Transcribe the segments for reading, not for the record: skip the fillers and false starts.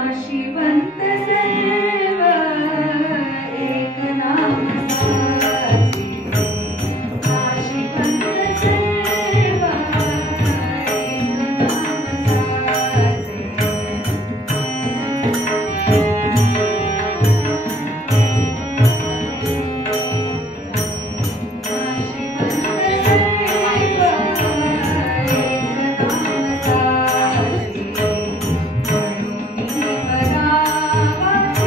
नाशिवंत सर्व एक नाम साचे नाशिवंत सर्व एक नाम साचे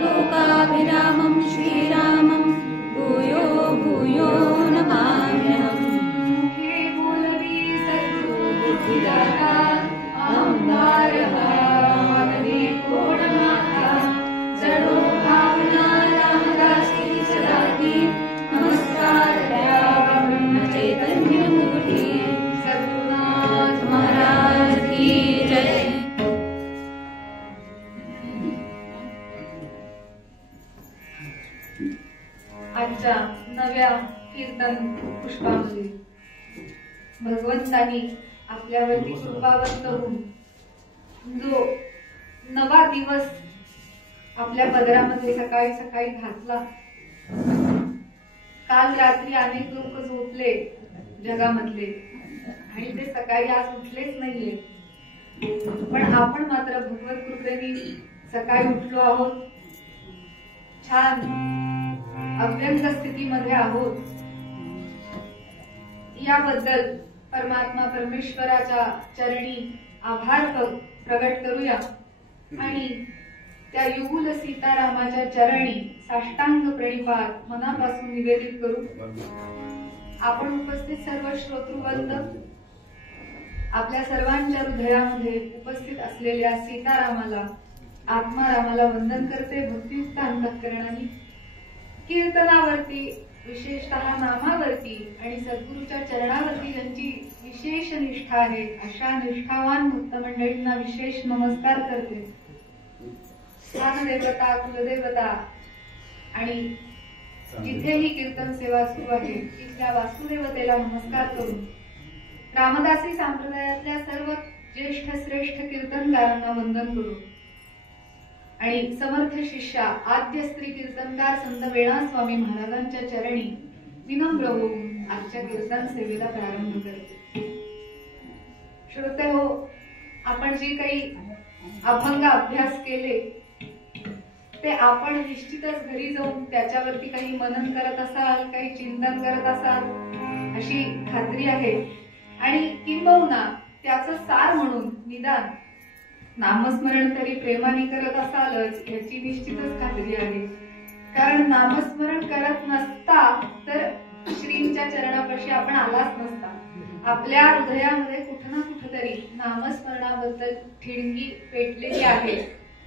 लोकाभिरामं श्रीरामं भूयो भूयो नमाम्यहम्। मुखे बोलवी सद्गुरुबुद्धिदाता अहंकारः मनने कोणमाता जडो भावना रामदासी सदाती नमस्कार द्या ब्रह्मचैतन्यमूर्ती सद्गुरुनाथ महाराज की जय। आजच्या नव्या कीर्तन पुष्पामध्ये भगवंतानी आपल्यावरती कृपावंत होऊन जो नवा दिवस आपल्या पदरामध्ये सकाळी सकाळी घातला। काल रात्री अनेक लोक झोपले जगामधले आणि ते सकाळी आज उठलेच नाहीये, पण आपण मात्र भगवत कृपेने सकाळी उठलो आहोत, छान अव्यक्त स्थितीमध्ये आहोत। याबद्दल परमात्मा परमेश्वराच्या चरणी आभार प्रगट करूया आणि त्या युगुल सीतारामाच्या चरणी साष्टांग प्रणिपात मनापासून निवेदित करू। आपण उपस्थित सर्व श्रोतृवृंद आपल्या सर्वांच्या हृदयामध्ये उपस्थित असलेल्या सीतारामाला आत्मारामाला वंदन करते भक्तियुक्त अंतःकरणाने। कीर्तनावरती विशेषतः नामावरती आणि सद्गुरूच्या चरणावरती ज्यांची विशेष निष्ठा आहे अशा निष्ठावान भक्त मंडळींना विशेष नमस्कार करते। स्थानदेवता कुलदेवता आणि जिथेही कीर्तन सेवा सुरू आहे तिथल्या वासुदेवतेला नमस्कार करून रामदासी संप्रदायातल्या सर्व ज्येष्ठ श्रेष्ठ कीर्तनकारांना वंदन करू आणि समर्थ शिष्या आद्य स्त्री कीर्तनकार संत वेणा स्वामी महाराजांच्या चरणी विनम्र होऊन आजच्या कीर्तन सेवेला प्रारंभ करते। श्रोते हो, आपण जे काही अभंग अभ्यास केले ते आपण निश्चितच घरी जाऊन त्याच्यावरती काही मनन करत असाल, काही चिंतन करत असाल अशी खात्री आहे आणि किंबहुना त्याचं सार म्हणून निदान नामस्मरण तरी प्रेमाने करत असालच याची निश्चितच खात्री आहे। कारण नामस्मरण करत नसता तर श्रींच्या चरणापाशी आपण आलाच नसता। आपल्या हृदयामध्ये कुठं ना कुठेतरी नामस्मरणाबद्दल ठिणगी पेटलेली आहे।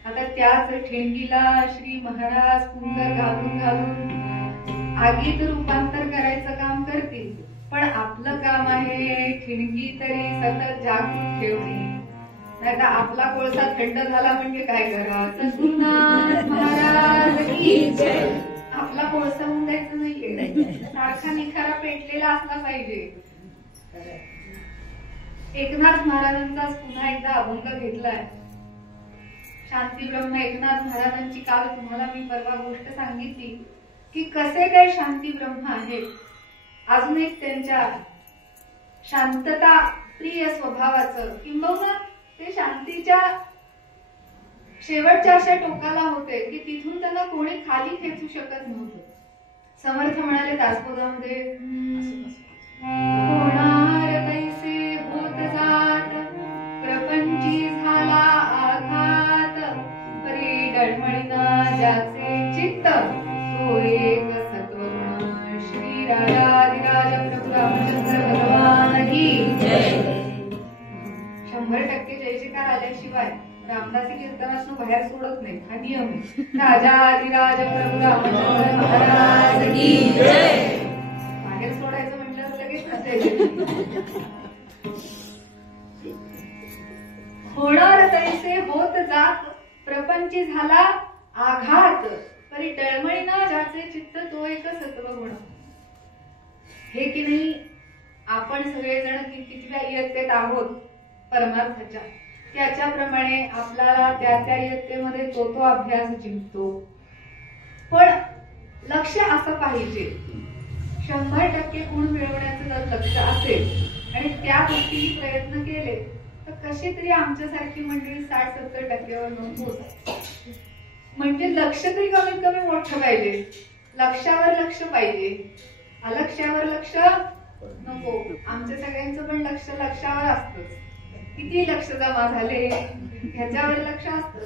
आता त्याच ठिणगीला श्री महाराज पुंगर घालून घालून आगीत रूपांतर करायचं काम करतील, पण आपलं काम आहे ठिणगी तरी सतत जागृत ठेवणे। नाही तर आपला कोळसा थंड झाला म्हणजे काय करावं, सद्गुरुनाथ महाराज की जय। आपला कोळसा होऊन द्यायचं नाहीये, सारखा निखारा पेटलेला असला पाहिजे। एकनाथ महाराजांचाच पुन्हा एकदा अभंग घेतलाय। शांती ब्रह्म एकनाथ महाराजांची काल तुम्हाला मी परवा गोष्ट सांगितली की कसे काय शांती ब्रह्म आहेत। अजून एक त्यांच्या शांतता प्रिय स्वभावाचं किंबहुना ते शांतीच्या शेवटच्या अशा टोकाला होते की तिथून त्यांना कोणी खाली खेचू शकत नव्हतं। समर्थ म्हणाले दासबोधामध्ये, होणार तैसे होत जात प्रपंची झाला आघात, परी डळमळीना ज्याचे चित्त तो एक सत्वगुण, श्री राजाधिराज प्रभू रामचंद्र भगवान की जय। 100% जय जयकार आल्याशिवाय रामदासी कीर्तनातून बाहेर सोडत नाही, हा नियम आहे। राजाधिराज प्रभू रामचंद्र महाराज की जय। बाहेर सोडायचं म्हटलं लगेच नसेल। होणार तैसे होत जात प्रपंची झाला आघात, परी डळमळीना ज्याचे चित्त तो एक सत्वगुण। हे की नाही आपण सगळेजण कितव्या इयत्तेत आहोत परमार्थाच्या, त्याच्याप्रमाणे आपल्याला त्या इयत्तेमध्ये तो अभ्यास जिंकतो। पण लक्ष असं पाहिजे 100% गुण मिळवण्याचं जर लक्ष असेल आणि त्या दृष्टीने प्रयत्न केले तर कशी तरी आमच्यासारखी मंडळी 60-70% नको। म्हणजे लक्ष तरी कमीत कमी मोठं पाहिजे, लक्षावर लक्ष पाहिजे, अलक्ष्यावर लक्ष नको। आमच्या सगळ्यांचं पण लक्ष लक्षावर असतंच, किती लक्ष जमा झाले ह्याच्यावर लक्ष असतं।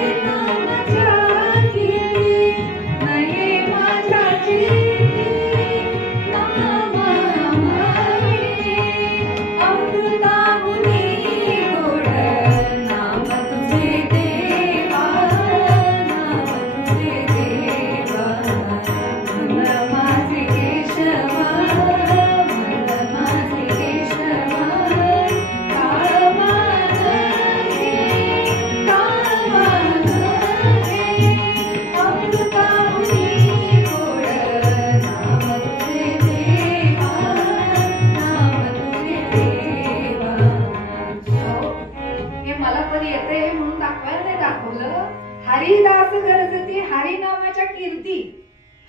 कीर्ती,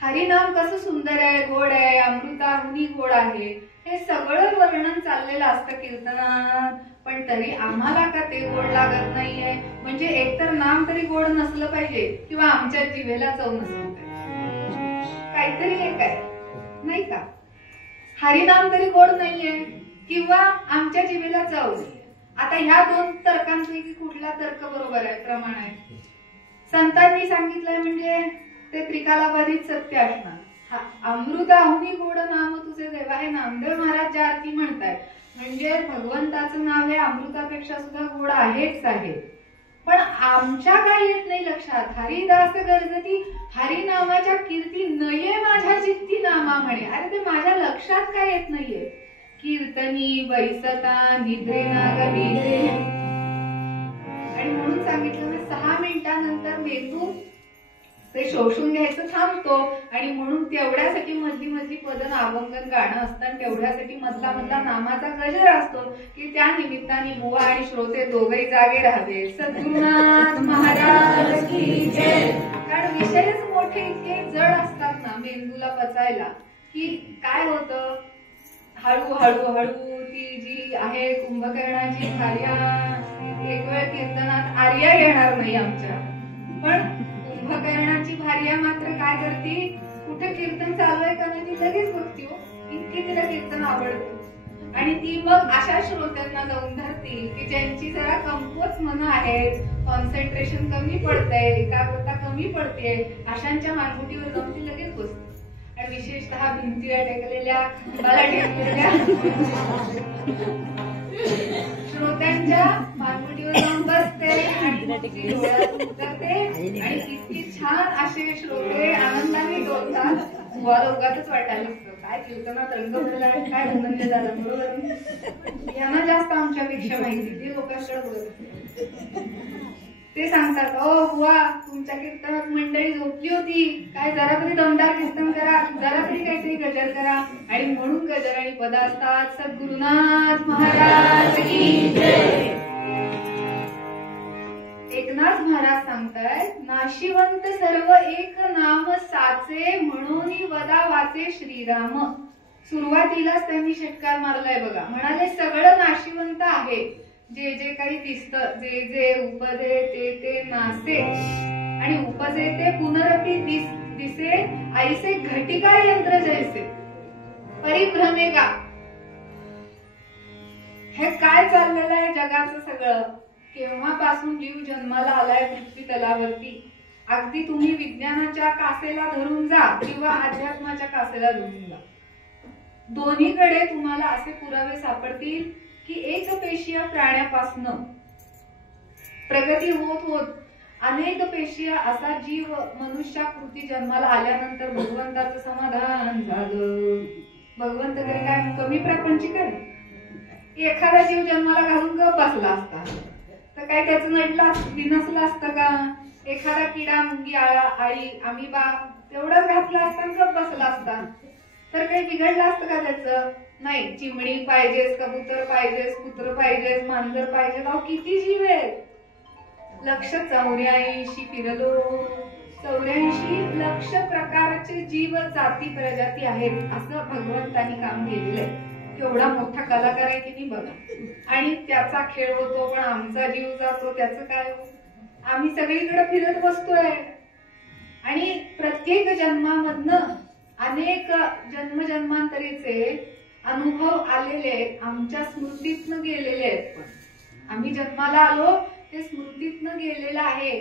हरिनाम कसं सुंदर आहे, गोड आहे, अमृताहुनी गोड आहे, हे सगळं वर्णन चाललेलं असतं कीर्तनात. पण तरी आम्हाला का ते गोड लागत नाहीये? म्हणजे एकतर नाम तरी गोड नसलं पाहिजे किंवा आमच्या जिभेला चव नसली पाहिजे, काहीतरी एक आहे नाही का? हरिनाम तरी गोड नाहीये किंवा आमच्या जिभेला चव नाहीये. आता ह्या दोन तर्कांपैकी कुठला तर्क बरोबर आहे, प्रमाण आहे? संतांनी सांगितलंय म्हणजे ते त्रिकालाबाधित सत्य असणार. अमृताहुनी गोड नाम तुझे देवा, हे नामदेव महाराज ज्या अर्थी म्हणतायत, म्हणजे भगवंताचं नाव हे अमृतापेक्षा सुद्धा गोड आहेच आहे. पण आमच्या काय येत नाही लक्षात? हरिदास गरजती हरिनामाच्या कीर्ती नये माझ्या चित्ती नामा म्हणे. अरे ते माझ्या लक्षात काय येत नाहीये? कीर्तनी बैसता निद्रेना गनिद्रे. आणि म्हणून सांगितलं मी 6 मिनिटांनंतर मेंदू ते शोषून घ्यायचं थांबतो, आणि म्हणून तेवढ्यासाठी मधली मधली पदन अभंगन गाणं असतं, आणि तेवढ्यासाठी मधला मधला नामाचा गजर असतो की त्या निमित्ताने बुवा आणि श्रोते दोघही जागे राहावे. सद्गुरुनाथ महाराज की जय. कारण विषयच मोठे इतके जड असतात ना मेंदूला पचायला, की काय होतं, हळूहळू हळू ती जी आहे कुंभकर्णाची भार्या, एक वेळ कीर्तनात आर्या येणार नाही आमच्या, पण कुंभकर्णाची भार्या मात्र काय करते, कुठे कीर्तन चालू आहे का नाही ती लगेच बघती हो, इतकी तिला कीर्तन आवडतं. आणि ती मग अशा श्रोत्यांना जाऊन धरते की ज्यांची जरा कमकुवत मनं आहेत, कॉन्सन्ट्रेशन कमी पडतंय, एकाग्रता कमी पडते, अशांच्या मानगुटीवर जाऊन ती लगेच बसते. आणि विशेषतः भिंतीला टेकलेल्या, खांबाला टेकलेल्या श्रोत्यांच्या मानगुटीवर जाऊन बसते आणि डोळ्यातून उतरते, आणि इतकी छान असे श्रोते आनंदाने डोलतात. तुम्हाला उगाच वाटायला लागतं काय कीर्तनात रंग भरला आणि काय आनंद झाला. बरोबर, यांना जास्त आमच्यापेक्षा माहिती, ते लोकांकडे बोलत. ते सांगतात, ओ बुवा तुमच्या कीर्तनात मंडळी झोपली होती, काय जरा तरी दमदार कीर्तन करा, जरा तरी काहीतरी गजर करा. आणि म्हणून गजर आणि पद असतात. सद्गुरुनाथ महाराज की जय. एकनाथ महाराज सांगतायत, नाशिवंत सर्व एक नाम साचे, म्हणून वदा वाचे श्रीराम. सुरुवातीलाच त्यांनी षटकार मारलाय बघा, म्हणाले सगळं नाशिवंत आहे, जे जे काही दिसतं, जे जे उपदे ते ते नासे, आणि उपजे ते पुनरपी दिसे, ऐसे घटिका यंत्र जैसे परिभ्रमे का. हे काय चाललेलं आहे जगाचं सगळं? केव्हापासून जीव जन्माला आलाय पृथ्वी तलावरती, अगदी तुम्ही विज्ञानाच्या कासेला धरून जा किंवा अध्यात्माच्या कासेला धरून जा, दोन्हीकडे तुम्हाला असे पुरावे सापडतील की एक पेशीय प्राण्यापासनं प्रगती होत होत अनेक पेशीय असा जीव मनुष्याकृती जन्माला आल्यानंतर भगवंताचं समाधान झालं. भगवंत तरी काय कमी प्रापंचिक आहे? एखादा जीव जन्माला घालून गप बसला असता तर काय त्याचं नडलं बिनसलं असतं का? एखादा किडा, मुंगी, आळी, अमिबा तेवढाच घातला असता गप बसला असता तर काही बिघडलं असतं का त्याचं? नाही. चिमणी पाहिजेस, कबूतर पाहिजेस, कुत्र पाहिजेस, मांजर पाहिजे, किती जीव आहेत. लक्ष 84 फिरलो, 84 लक्ष प्रकारचे जीव जाती प्रजाती आहेत, असं भगवंतानी काम केलेलं आहे. केवढा मोठा कलाकार आहे की नाही बघा. आणि त्याचा खेळ होतो, पण आमचा जीव जातो, त्याचं काय? आम्ही सगळीकडे फिरत बसतोय. आणि प्रत्येक जन्मामधनं अनेक जन्मजन्मांतरीचे अनुभव आलेले आमच्या स्मृतीतनं गेलेले आहेत. पण आम्ही जन्माला आलो ते स्मृतीतनं गेलेलं आहे.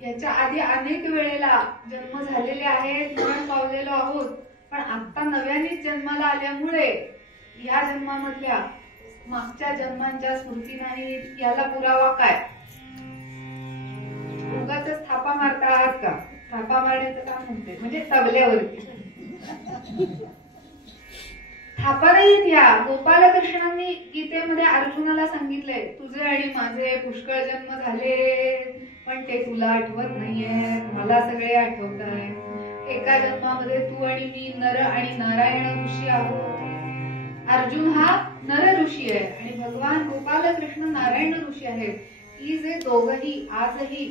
याच्या आधी अनेक वेळेला जन्म झालेले आहेत, मरण पावलेलो आहोत, पण आता नव्यानेच जन्माला आल्यामुळे या जन्मामधल्या मागच्या जन्मांच्या स्मृती नाही. याला पुरावा काय? उगाच थापा मारता आहात का? थापा मारण्याचं काम म्हणते म्हणजे तबल्यावरती थापा नाहीत. या गोपालकृष्णांनी गीतेमध्ये अर्जुनाला सांगितलंय, तुझे आणि माझे पुष्कळ जन्म झाले, पण ते तुला आठवत नाहीये, मला सगळे आठवत आहे. एका जन्मामध्ये तू आणि मी नर आणि नारायण ऋषी आहोत. अर्जुन हा नर ऋषी आहे आणि भगवान गोपालकृष्ण नारायण ऋषी आहेत. ही जे दोघही आजही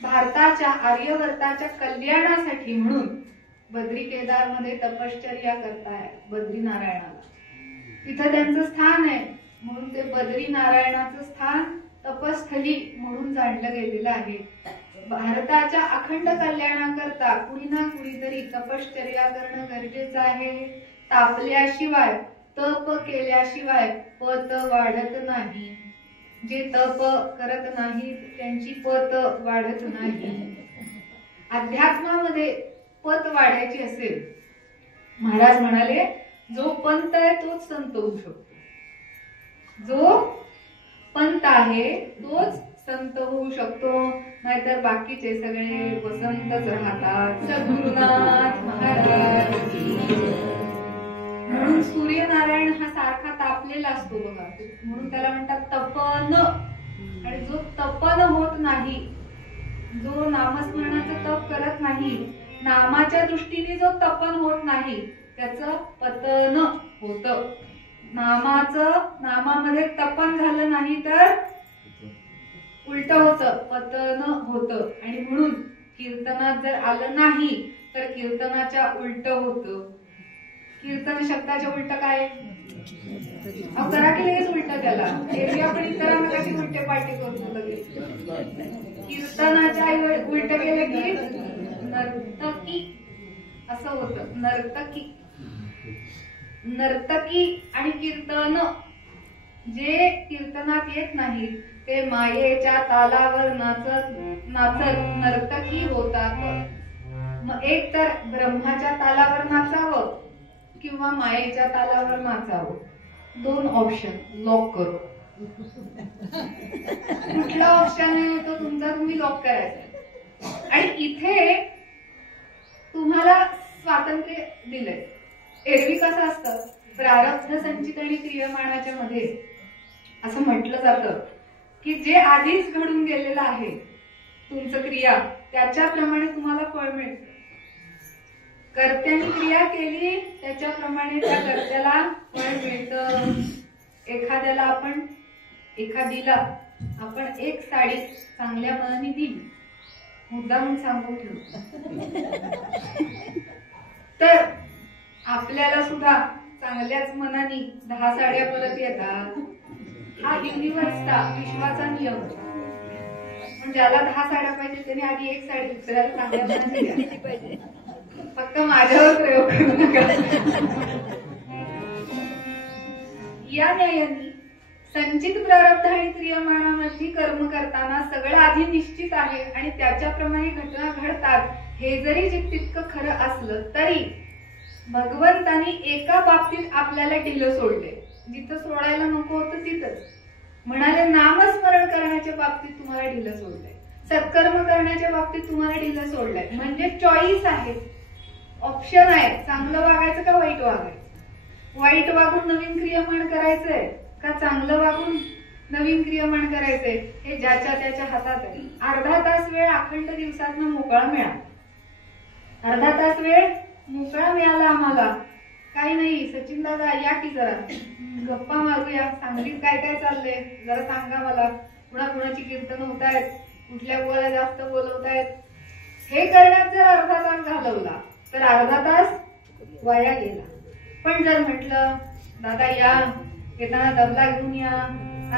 भारताच्या आर्यवर्ताच्या कल्याणासाठी म्हणून बद्री केदार मध्ये तपश्चर्या करताय बद्रीनारायणाला. तिथं त्यांचं स्थान आहे म्हणून ते बद्रीनारायणाचं स्थान तपस्थली म्हणून जाणलं गेलेलं आहे. भारताच्या अखंड कल्याणाकरता कुणी ना कुणीतरी तपश्चर्या करणं गरजेचं आहे. तापल्याशिवाय तप केल्याशिवाय पत वाढत नाही. जे तप करत नाहीत त्यांची पत वाढत नाही. अध्यात्मामध्ये पत वाढायची असेल, महाराज म्हणाले जो पंत आहे तोच संत होऊ शकतो. जो पंत आहे तोच संत होऊ शकतो, नाहीतर बाकीचे सगळे वसंतच राहतात. सद्गुरुनाथ महाराज. म्हणून सूर्यनारायण हा सारखा तापलेला असतो बघा, म्हणून त्याला म्हणतात तपन. आणि जो तपन होत नाही, जो नामस्मरणाचं तप करत नाही, नामाच्या दृष्टीने जो तपन होत नाही त्याचं पतन होत. नामामध्ये तपन झालं नाही तर उलट होत, पतन होत. आणि म्हणून कीर्तनात जर आलं नाही तर कीर्तनाच्या उलट होत. कीर्तन शब्दाच्या उलट काय? करा की लगेच उलट त्याला. एरवी आपण इतरांना कशी उलटे पालटे करतो लगेच. कीर्तनाच्या उलट केलं की नर्तकी असं होतं. नर्तकी आणि कीर्तन जे कीर्तनात येत नाहीत ते मायेच्या तालावर नाचत नर्तकी होतात. मग एक तर ब्रह्माच्या तालावर नाचावं किंवा मायेच्या तालावर नाचावं. दोन ऑप्शन लॉक करू. कुठला ऑप्शन आहे तो तुमचा तुम्ही लॉक करायचा. आणि इथे तुम्हाला स्वातंत्र्य दिलंय. एरवी कसं असतं, प्रारब्ध संचित आणि क्रियमाणाच्या मध्ये असं म्हटलं जातं की जे आधीच घडून गेलेलं आहे तुमचं क्रिया त्याच्याप्रमाणे तुम्हाला फळ मिळतं. कर्त्याने क्रिया केली त्याच्याप्रमाणे त्या कर्त्याला फळ मिळतं. एखादीला आपण एक साडी चांगल्या मनाने दिली, मुद्दाम सांगून ठेवतो, तर आपल्याला सुद्धा चांगल्याच मनाने 10 साड्या परत येतात. हा युनिव्हर्सचा विश्वाचा नियम. पण ज्याला 10 साड्या पाहिजे त्याने आधी एक साडी दुसऱ्याला चांगल्या मनाने द्यायला पाहिजे. फक्त माझ्यावर प्रयोग करू नका. या न्यायाने संचित प्रारब्ध आणि क्रियमाणामध्ये कर्म करताना सगळं आधी निश्चित आहे आणि त्याच्याप्रमाणे घटना घडतात. हे जरी तितकं खरं असलं तरी भगवंतानी एका बाबतीत आपल्याला ढिलं सोडले. जिथं सोडायला नको होतं तिथंच म्हणाले. नामस्मरण करण्याच्या बाबतीत तुम्हाला ढिलं सोडलंय, सत्कर्म करण्याच्या बाबतीत तुम्हाला ढिलं सोडलंय. म्हणजे चॉईस आहे, ऑप्शन आहे. चांगलं वागायचं का वाईट वागायचं? वाईट वागून नवीन क्रियमाण करायचंय का चांगलं वागून नवीन क्रियमाण करायचंय हे ज्याच्या त्याच्या हातात आहे. अर्धा तास वेळ अखंड दिवसातनं मोकळा मिळाला. अर्धा तास वेळ मोकळा मिळाला आम्हाला. काही नाही, सचिन दादा या की जरा गप्पा मारूया, सांगलीत काय काय चाललंय जरा सांगा मला. कुणाची कीर्तन होत आहेत, कुठल्या गोळ्या जास्त बोलवतायत, हे करण्यात जर अर्धा तास घालवला तर अर्धा तास वाया गेला. पण जर म्हटलं दादा या, येताना तबला घेऊन या,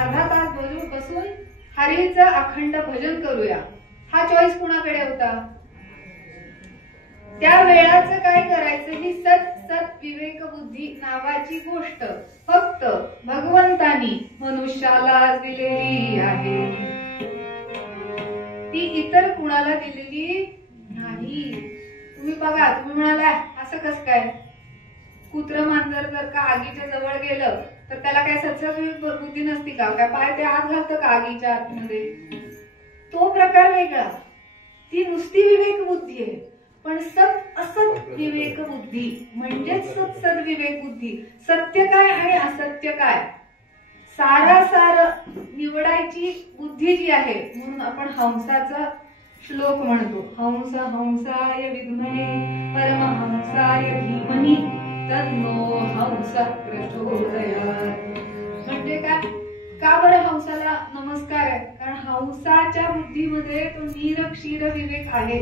अर्धा तास बोलून बसून हरीचं अखंड भजन करूया, हा चॉईस कुणाकडे होता? त्या वेळाचं काय करायचं ही सत विवेक बुद्धी नावाची गोष्ट फक्त भगवंतानी मनुष्याला दिलेली आहे. ती इतर कुणाला दिलेली नाही. तुम्ही बघा, तुम्ही म्हणाला असं कसं काय? कुत्र मांजर जर का आगीच्या जवळ गेलं तर त्याला काय सत्सविवेक बुद्धी नसती का? काय पाय ते आत घालतं का आगीच्या आतमध्ये? तो प्रकार वेगळा. ती नुसती विवेक बुद्धी आहे. पण सत असत विवेक बुद्धी म्हणजेच सत विवेक बुद्धी. सत्य काय आणि असत्य काय सारासार निवडायची बुद्धी जी आहे. म्हणून आपण हंसाचा श्लोक म्हणतो, हंस हंसाय विद्महे परमहंसाय धीमहि तन्नो हंस प्रचोदयात्. म्हणजे काय? का बरं हंसाला नमस्कार आहे? कारण हंसाच्या बुद्धीमध्ये तो नीर क्षीर विवेक आहे.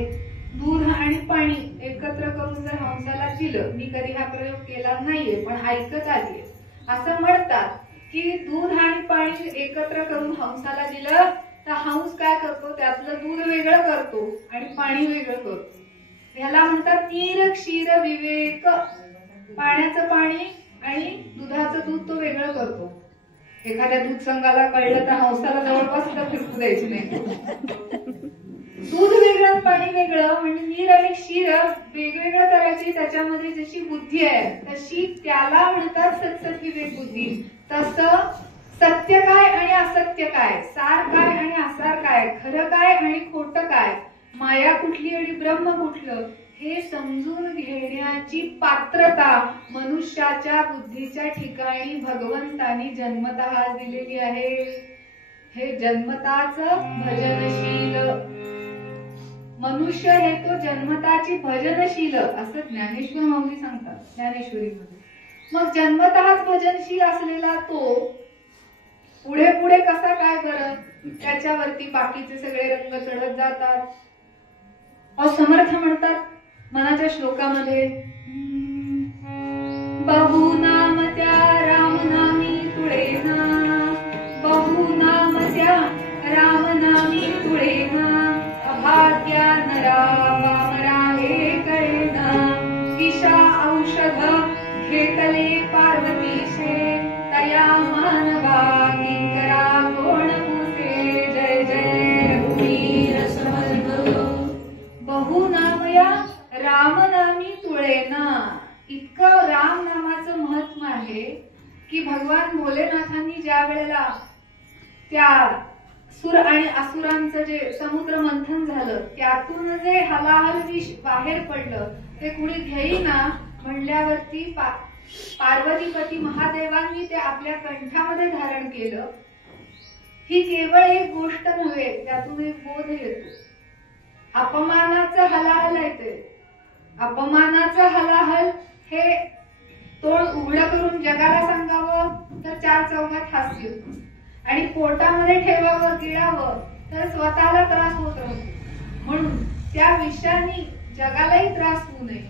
दूध आणि पाणी एकत्र करून जर हंसाला दिलं, मी कधी हा प्रयोग केला नाहीये पण ऐकत आलीये, असं म्हणतात की दूध आणि पाणी एकत्र करून हंसाला दिलं तर हंस काय करतो, त्यातलं दूध वेगळं करतो आणि पाणी वेगळं करतो. ह्याला म्हणतात नीर क्षीर विवेक. पाण्याचं पाणी आणि दुधाचं दूध तो वेगळं करतो. एखाद्या दूध संघाला कळलं तर हंसाला जवळपास सुद्धा फिरकू द्यायची नाही. दूध वेगळं पाणी वेगळं म्हणजे नीर आणि क्षीर वेगवेगळं करायची. त्याच्यामध्ये जशी बुद्धी आहे तशी त्याला म्हणतात सत्सत विवेक बुद्धी. तसं सत्य काय आणि असत्य काय, सार काय आणि असार काय, खरं काय आणि खोटं काय, माया कुठली आणि ब्रह्म कुठलं, हे समजून घेण्याची पात्रता मनुष्याच्या बुद्धीच्या ठिकाणी भगवंतानी जन्मतः दिलेली आहे. हे जन्मताच भजनशील मनुष्य, हे तो जन्मताची भजनशील असं ज्ञानेश्वर माऊली सांगतात ज्ञानेश्वरीमध्ये. मग जन्मतःच भजनशील असलेला तो पुढे पुढे कसा काय बरं, त्याच्यावरती बाकीचे सगळे रंग चढत जातात. समर्थ म्हणतात मनाच्या श्लोकामध्ये, बहुनाम त्या रामनामी तुळेना, बहुनाम त्या रामनामी तुळेना, अभाग्या नरा वामरा हे कळेना, विषा औषध घेतले पार्वतीशे, तया मानवा किंकरा कोण पुसे, जय जय रघुवीर समर्थ. बहुनामया रामनामी तुळेना. इतकं राम नामाचं महत्व आहे की भगवान भोलेनाथांनी ज्या वेळेला त्या सुर आणि असुरांचं जे समुद्र मंथन झालं, त्यातून जे हलाहल विष बाहेर पडलं ते कुणी घेईना म्हणल्यावरती पार्वतीपती महादेवांनी ते आपल्या कंठामध्ये धारण केलं. ही केवळ एक गोष्ट नव्हे, त्यातून एक बोध येतो. अपमानाचं हलाहल आहे ते. अपमानाचं हलाहल हे तोंड उघडं करून जगाला सांगावं तर चार चौघात हास्य, आणि पोटामध्ये ठेवावं गिळावं तर स्वतःला त्रास होत राहतो. म्हणून त्या विषाने जगालाही त्रास होऊ नये,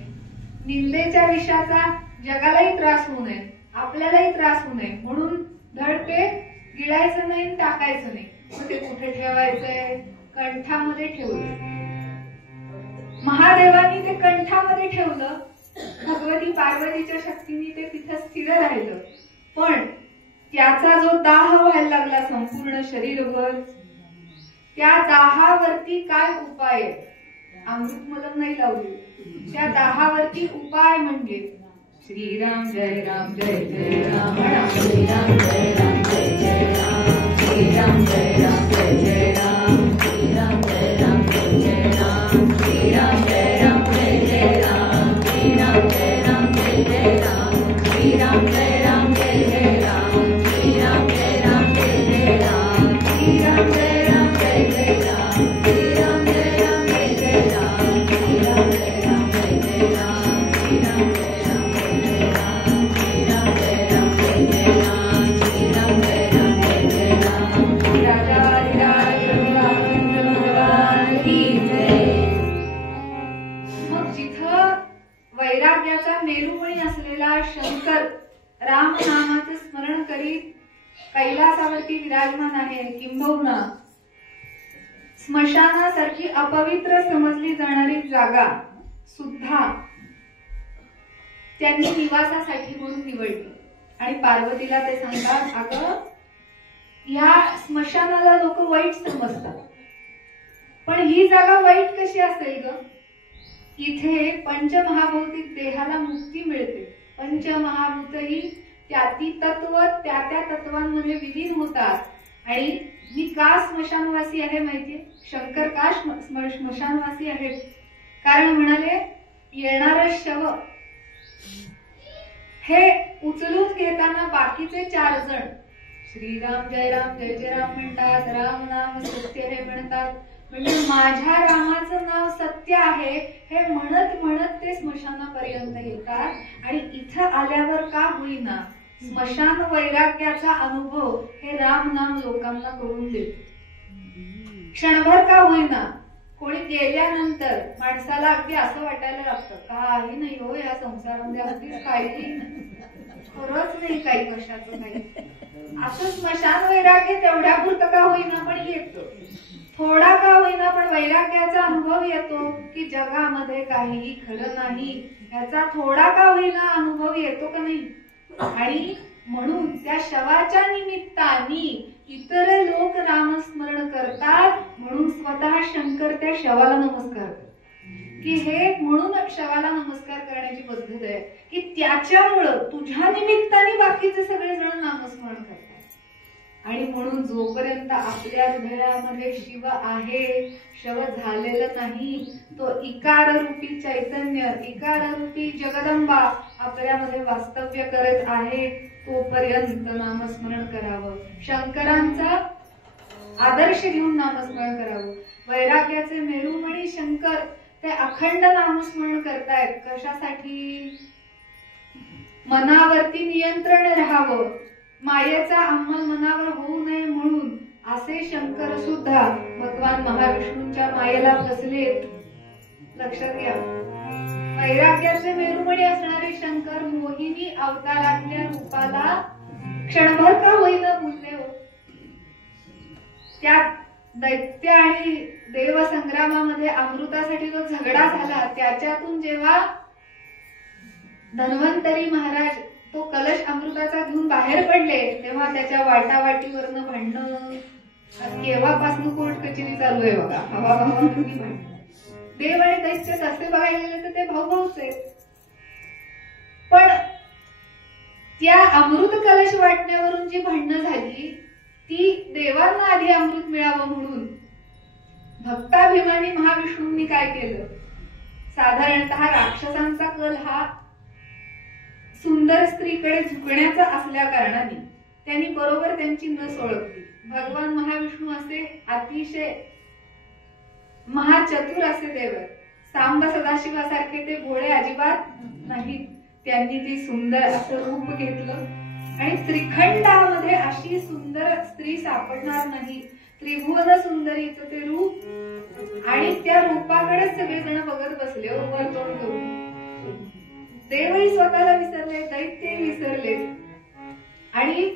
निंदेच्या विषाचा जगालाही त्रास होऊ नये, आपल्यालाही त्रास होऊ नये म्हणून धड ते गिळायचं नाही, टाकायचं नाही. मग ते कुठे ठेवायचंय? कंठामध्ये ठेवलं. महादेवानी ते कंठामध्ये ठेवलं. भगवती पार्वतीच्या शक्तीने ते तिथं स्थिर राहिलं. पण त्याचा जो दाह व्हायला लागला संपूर्ण शरीरभर, त्या दाहावरती काय उपाय? अमृत मलम नाही लावली. त्या दाहावरती उपाय म्हणजे श्रीराम जय राम जय जय राम, श्रीराम जय राम जय जय राम, श्रीराम जय राम जय जय राम, श्रीराम जय राम जय जय राम, श्रीराम जय राम जय जय राम, श्रीराम जय राम जय जय राम, श्रीराम जय राम जय जय राम, श्रीराम जय राम जय जय राम, श्रीराम जय राम जय जय राम, श्रीराम जय राम जय जय राम, श्रीराम जय राम जय जय राम, श्रीराम जय राम जय जय राम, श्रीराम जय राम जय जय राम, श्रीराम जय राम जय जय राम. राजा भगवान की जय. मग जिथं वैराग्याचा मेरुमणी असलेला शंकर राम नामाचं स्मरण करीत कैलासावरती विराजमान आहे, किंबहुना स्मशानासारखी अपवित्र समजली जाणारी जागा सुद्धा त्यांनी निवासासाठी म्हणून निवडली. आणि पार्वतीला ते सांगतात, अगं या स्मशानाला लोक वाईट समजतात, पण ही जागा वाईट कशी असेल ग? इथे पंचमहाभौतिक देहाला मुक्ती मिळते. पंचमहाभूतही त्याती तत्व त्या त्या तत्वांमध्ये विलीन होतात. आणि मी का स्मशानवासी आहे माहितीये? शंकर का स्मशानवासी आहे? कारण म्हणाले, येणारं शव हे उचलून घेताना बाकीचे 4 जण श्रीराम जय राम जय जय राम म्हणतात, राम नाम सत्य हे म्हणतात. म्हणजे माझ्या रामाचं नाव सत्य आहे हे म्हणत म्हणत ते स्मशानापर्यंत येतात. आणि इथं आल्यावर का होईना स्मशान वैराग्याचा अनुभव हे राम नाम लोकांना करून देतो. क्षणभर का होईना, कोणी गेल्यानंतर माणसाला अगदी असं वाटायला लागतं काही नाही हो या संसारामध्ये, अगदीच काही खरंच नाही काही कशाचं काही. असं स्मशान वैराग्य तेवढ्या पुरतं का होईना पण येतं, थोडा का होईना पण वैराग्याचा अनुभव येतो की जगामध्ये काहीही खरं नाही याचा थोडा का होईना अनुभव येतो का नाही. आणि म्हणून त्या शवाच्या निमित्ताने इतर लोक रामस्मरण करतात, म्हणून स्वतः शंकर त्या शवाला नमस्कार करतात की हे म्हणून शवाला नमस्कार करण्याची पद्धत आहे की त्याच्यामुळं तुझ्या निमित्ताने बाकीचे सगळेजण नामस्मरण करतात. आणि म्हणून जोपर्यंत आपल्या हृदयामध्ये शिव आहे, शव झालेलं नाही, तो इकार रूपी चैतन्य, इकार रूपी जगदंबा आपल्यामध्ये वास्तव्य करत आहे, तोपर्यंत नामस्मरण करावं. शंकरांचा आदर्श घेऊन नामस्मरण करावं. वैराग्याचे मेरुमणी शंकर ते अखंड नामस्मरण करतायत. कशासाठी? मनावरती नियंत्रण राहावं, मायेचा अंमल मनावर होऊ नये म्हणून. असे शंकर सुद्धा भगवान महाविष्णूंच्या मायेला फसलेत. लक्षात घ्या. वैराग्याचे मेरुमणी असणारे शंकर मोहिनी अवतारातल्या रूपाला क्षणभर का होईना भुलले हो. त्या दैत्य आणि देव संग्रामामध्ये अमृतासाठी जो झगडा झाला, त्याच्यातून जेव्हा धन्वंतरी महाराज तो कलश अमृताचा घेऊन बाहेर पडले, तेव्हा त्याच्या वाटावाटीवरनं भांडणं, केव्हापासून कोर्ट कचेरी चालू आहे बघा. भांडणं. देव आणि दैत्य तसे बघायला गेले तर ते भाऊभाऊच आहेत. पण त्या अमृत कलश वाटण्यावरून जी भांडणं झाली ती देवांना आधी अमृत मिळावं म्हणून भक्ताभिमानी महाविष्णूंनी काय केलं, साधारणतः राक्षसांचा कल हा सुंदर स्त्रीकडे झुकण्याचा असल्या कारणाने त्यांनी बरोबर त्यांची नस ओळखली. भगवान महाविष्णू असे अतिशय महाचतुर असे देव, सांब सदाशिवासारखे ते भोळे अजिबात नाहीत. त्यांनी ती सुंदर असं रूप घेतलं आणि त्रिखंडामध्ये अशी सुंदर स्त्री सापडणार नाही. त्रिभुवन सुंदरीचं ते रूप आणि त्या रूपाकडे सगळेजण बघत बसले वर तोंड करून. देवही स्वतःला विसरले, दैत्यही विसरले आणि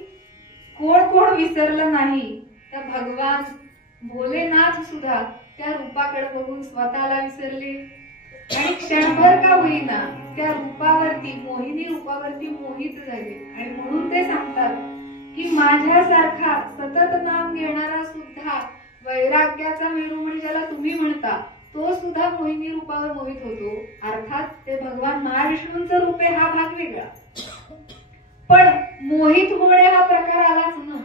कोण कोण विसरलं नाही तर भगवान भोलेनाथ सुद्धा त्या रूपाकडे बघून स्वतःला विसरले आणि क्षणभर का होईना त्या रूपावरती, मोहिनी रूपावरती मोहित झाले. आणि म्हणून ते सांगतात की माझ्यासारखा सतत नाम घेणारा सुद्धा वैराग्याचा मेरुमणी ज्याला तुम्ही म्हणता तो सुद्धा मोहिनी रूपावर मोहित होतो. अर्थात ते भगवान महाविष्णूंचं रूप आहे हा भाग वेगळा, पण मोहित होणे हा प्रकार आलाच ना.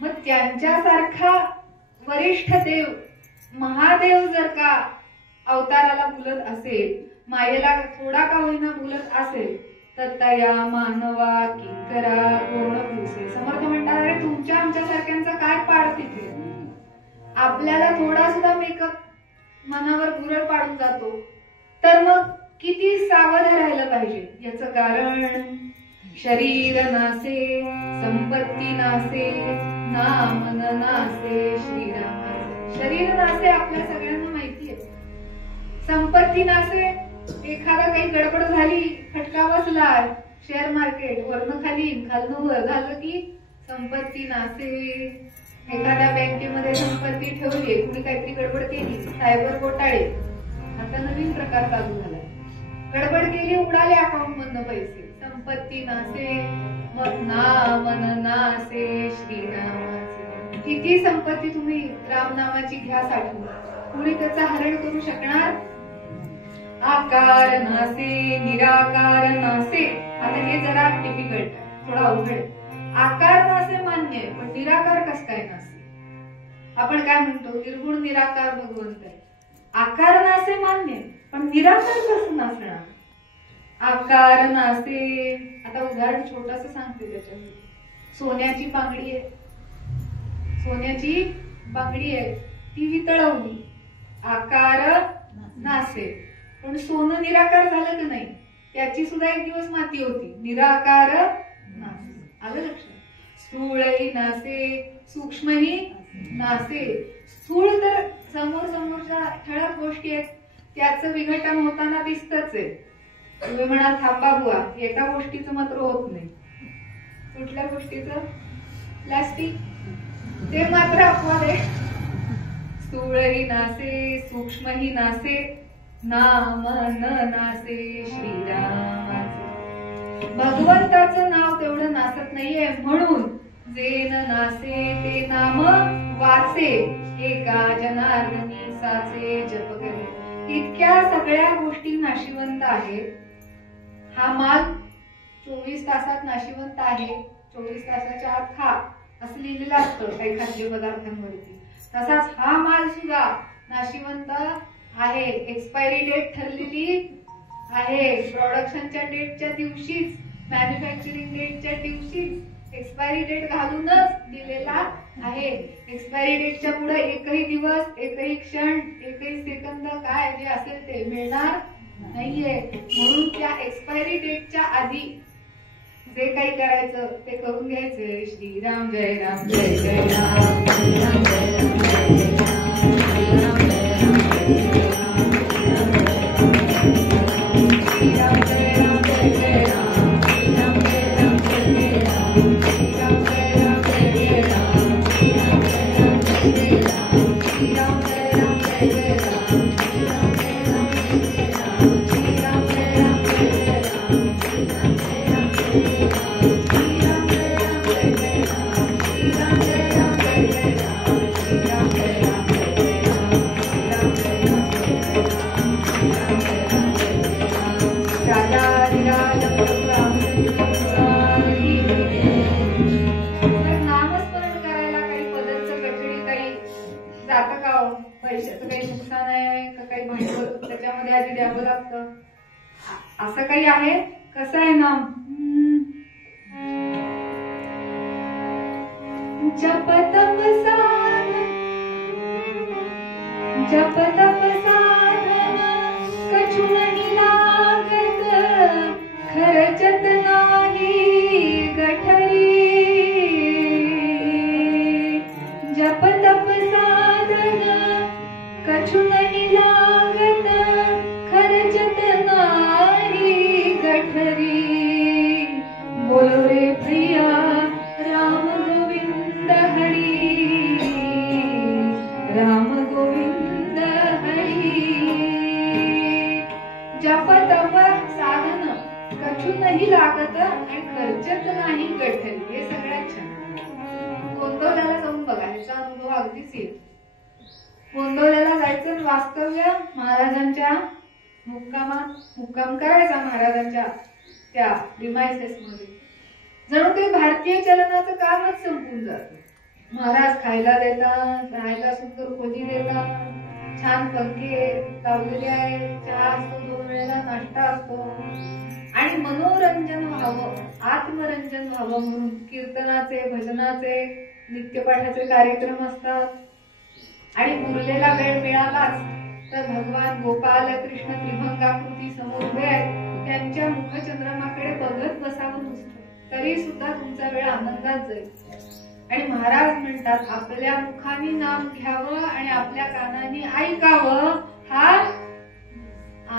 मग त्यांच्यासारखा वरिष्ठ देव महादेव जर का अवताराला भुलत असेल, मायेला थोडा का होईना भुलत असेल तर तया मानवा किंकरा कोण भूसे. समर्थ म्हणतात अरे तुमच्या आमच्यासारख्यांचा काय पाड तिथे. आपल्याला थोडा सुद्धा मेकअप मनावर भुरळ पाडून जातो तर मग किती सावध राहिलं पाहिजे. याचं कारण शरीर नासे, संपत्ती नासे, नाम न नासे, श्रीराम. शरीर नासे आपल्या सगळ्यांना माहिती आहे, संपत्ती नासे. एखादा काही गडबड झाली, फटका बसला, शेअर मार्केट वरनं खाली खालनं वर झालं की संपत्ती नासे. एखाद्या बँकेमध्ये संपत्ती ठेवली, कुणी काहीतरी गडबड केली, सायबर घोटाळे आता नवीन प्रकार चालू झाला. गडबड केली, उडाले अकाउंट मधनं पैसे, संपत्ती नासे. मग नाम न नासे, श्रीरामाचे. किती संपत्ती तुम्ही रामनामाची घ्या साठवून, कुणी त्याचं हरण करू शकणार? आकार नासे, निराकार नासे. आता हे जरा डिफिकल्ट आहे, थोडा अवघड आहे. आकार नासे मान्य आहे, पण निराकार कस काय नासे? आपण काय म्हणतो निर्गुण निराकार भगवंत आहे. आकार नासे मान्य आहे, पण निराकार कसं नासणार? आकार नासे. आता उदाहरण छोटस सांगते त्याच्यामध्ये. सोन्याची बांगडी आहे, सोन्याची बांगडी आहे, ती वितळवली, आकार नासे. पण सोनं निराकार झालं का नाही? त्याची सुद्धा एक दिवस माती होती, निराकार नासे. आलं लक्षात? स्थूळही नासे सूक्ष्मही नासे. स्थूळ तर समोरच्या ठळक गोष्टी आहेत, त्याचं विघटन होताना दिसतच आहे. तुम्ही म्हणा थांबा बुवा, एका गोष्टीचं मात्र होत नाही. कुठल्या गोष्टीचं? प्लास्टिक, ते मात्र अपवाद आहे. स्थूळही नासे सूक्ष्मही नासे, नाम न नासे श्रीरामाचे. भगवंताचं नाव तेवढं नासत नाहीये, म्हणून जे न नासे ते नाम वाचे, एका जनार्दनी साचे जप करे. इतक्या सगळ्या गोष्टी नाशिवंत आहेत. हा माल 24 तासात नाशिवंत आहे, 24 तासाच्या आत खा असं लिहिलेलं असतं काही खाद्य पदार्थांवरती. तसाच हा माल सुद्धा नाशिवंत आहे, एक्सपायरी डेट ठरलेली आहे. प्रोडक्शनच्या डेटच्या दिवशीच, मॅन्युफॅक्चरिंग डेटच्या दिवशीच एक्सपायरी डेट घालूनच दिलेला आहे. एक्सपायरी डेटच्या पुढे एकही दिवस, एकही क्षण, एकही सेकंद काय जे असेल ते मिळणार नाहीये. म्हणून त्या एक्सपायरी डेटच्या आधी जे काही करायचं ते करून घ्यायचंय. श्रीराम जय राम जय जय राम, श्रीराम जय राम जय जय राम, श्रीराम जय राम जय जय राम, श्रीराम जय राम जय जय राम, श्रीराम जय राम जय जय राम, श्रीराम जय राम जय जय राम, श्रीराम जय राम जय जय राम, श्रीराम जय राम जय जय राम, श्रीराम जय राम जय जय राम, श्रीराम जय राम जय जय राम, श्रीराम जय राम जय जय राम. नामस्मरण करायला काही पदार्थ कठडी काही जातं का? पैशाचं काही नुकसान आहे का? काही भांडवल त्याच्यामध्ये आधी द्यावं लागतं असं काही आहे? कसं आहे नाम? जप तप साधन, जप तप साधन कछु नाही लागत, खर्चत नाही गठरी. जप तप साधन कछु नाही लागत, खर्चत नाही गठरी. बोलो रे प्रिया राम गोविंद हरी, राम गोविंद हरी. जप तप साधन कछु नाही लागत आणि खर्चत नाही गठरी. हे सगळ्यात छान. गोंदवल्याला जाऊन बघा, ह्याचा अनुभव अगदीच येईल. गोंदवल्याला जायचं, वास्तव्य महाराजांच्या मुक्काम करायचा महाराजांच्या त्या प्रिमायसेस मध्ये. जणू काही भारतीय चलनाचं कामच संपून जातं. महाराज खायला देतात, राहायला सुंदर खोली देतात, छान पंखे लावलेले आहेत, चहा असतो, 2 वेळेला नाश्ता असतो. आणि मनोरंजन व्हावं, आत्मरंजन व्हावं म्हणून कीर्तनाचे, भजनाचे, नित्यपाठाचे कार्यक्रम असतात. आणि उरलेला वेळ मिळालाच तर भगवान गोपाल कृष्ण त्रिभंगाकृती समोर उभे आहेत, त्यांच्या मुखचंद्रमाकडे बघत बसावं नुसतं, तरी सुद्धा तुमचा वेळ आनंदात जाईल. आणि महाराज म्हणतात आपल्या मुखाने नाम घ्यावं आणि आपल्या कानाने ऐकावं, हा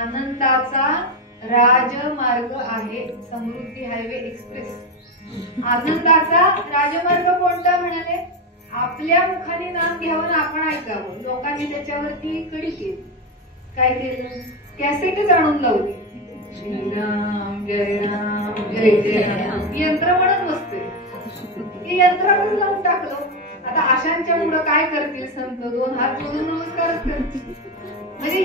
आनंदाचा राजमार्ग आहे. समृद्धी हायवे एक्सप्रेस. आनंदाचा राजमार्ग कोणता म्हणाले? आपल्या मुखाने नाम घ्यावं आणि आपण ऐकावं. लोकांनी त्याच्यावरती कडी केली, काय केलं? कॅसेटच आणून लावली. श्रीराम जय राम जय जय राम. यंत्र म्हणत बसते, हे यंत्रावरच लावून टाकलं. आता आशांच्या पुढं काय करतील संत? 2 हात जोडून नमस्कार करतील. म्हणजे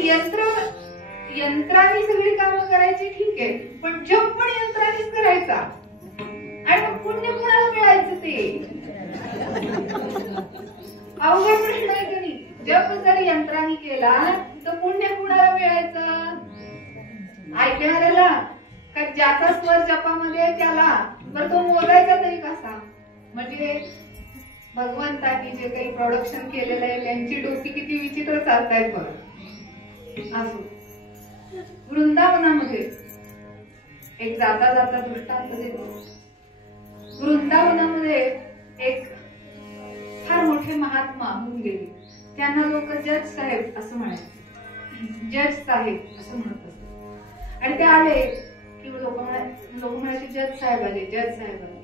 यंत्राने सगळी कामं करायची, ठीक आहे, पण जप पण यंत्रानेच करायचा. आणि मग पुण्य कुणाला मिळायचं ते अवघड प्रश्न आहे का नाही? जप जर यंत्राने केला तर पुण्य कुणाला मिळायचं? ऐकणाऱ्याला का ज्याचा स्वर जपामध्ये त्याला? बरं तो मोजायचा तरी कसा? म्हणजे भगवंतानी जे काही प्रोडक्शन केलेलं आहे त्यांची डोकी किती विचित्र चालतायत बघा. असो, वृंदावनामध्ये एक जाता जाता दृष्टांत देतो. वृंदावनामध्ये एक फार मोठे महात्मा होऊन गेले. त्यांना लोक जज साहेब असं म्हणायचे, जज साहेब असं म्हणत असत. आणि ते आले की लोक म्हणायचे जज साहेब आले, जज साहेब आले.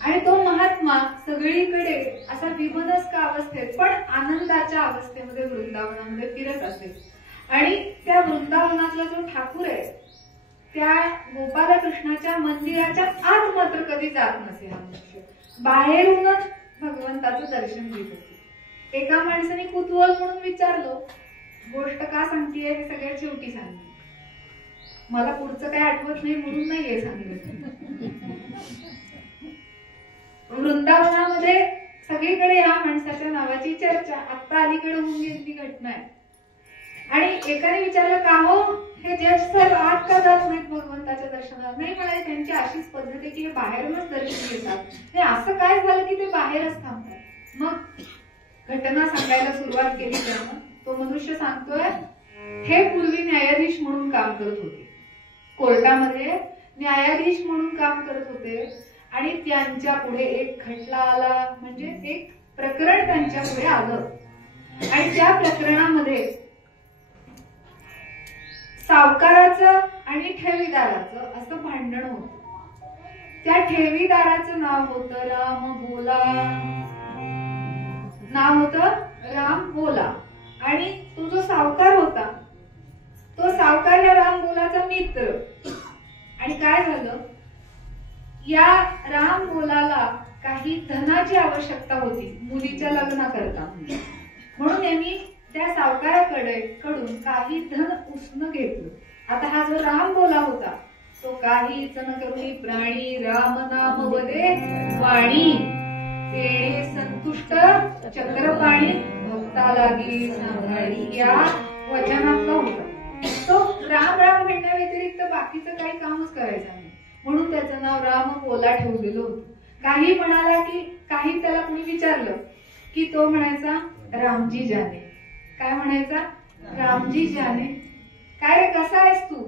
आणि तो महात्मा सगळीकडे असा विमनस्क अवस्थेत पण आनंदाच्या अवस्थेमध्ये वृंदावनामध्ये फिरत असेल. आणि त्या वृंदावनातला जो ठाकूर आहे त्या गोपालकृष्णाच्या मंदिराच्या आत मात्र कधी जात नसे. हा मनुष्य बाहेरूनच भगवंताचं दर्शन घेत असे. एका माणसाने कुतूहल म्हणून विचारलं, गोष्ट का सांगतेय हे सगळ्यात शेवटी सांगते, मला पुढचं काही आठवत नाही म्हणून नाहीये सांगितलं. वृंदावनामध्ये सगळीकडे ह्या माणसाच्या नावाची चर्चा आता अलीकडे होऊन गेलेली घटना आहे. आणि एकाने विचारलं, का हो हे जज साहेब आत का जात नाहीत भगवंताच्या दर्शनाला? नाही म्हणाले, त्यांची अशीच पद्धत आहे की हे बाहेरूनच दर्शन घेतात. हे असं काय झालं की ते बाहेरच थांबतात? मग घटना सांगायला सुरुवात केली. तेव्हा तो मनुष्य सांगतोय, हे पूर्वी न्यायाधीश म्हणून काम करत होते, कोर्टामध्ये न्यायाधीश म्हणून काम करत होते. आणि त्यांच्या पुढे एक खटला आला, म्हणजे एक प्रकरण त्यांच्या पुढे आलं. आणि त्या प्रकरणामध्ये सावकाराचं आणि ठेवीदाराचं असं भांडण होतं. त्या ठेवीदाराचं नाव होतं राम बोला, नाव होतं राम बोला. आणि तो जो सावकार होता तो सावकार या राम बोलाचा मित्र. आणि काय झालं, या राम बोलाला काही धनाची आवश्यकता होती मुलीच्या लग्नाकरता. म्हणून यांनी त्या सावकाराकडून काही धन उसनं घेतलं. आता हा जो राम बोला होता तो काहीच न करुणी प्राणी राम नाम वदे वाणी, तेणे संतुष्ट चक्रपाणी भक्ता लागी सांभाळी या वचनातला होता. तो राम राम म्हणण्या व्यतिरिक्त बाकीचं काही कामच करायचं नाही, म्हणून त्याचं नाव राम बोला ठेवलेलं होतं. काही म्हणाला की काही त्याला कुणी विचारलं की तो म्हणायचा रामजी जाने. काय म्हणायचा? रामजी जाने. काय रे कसा आहेस तू?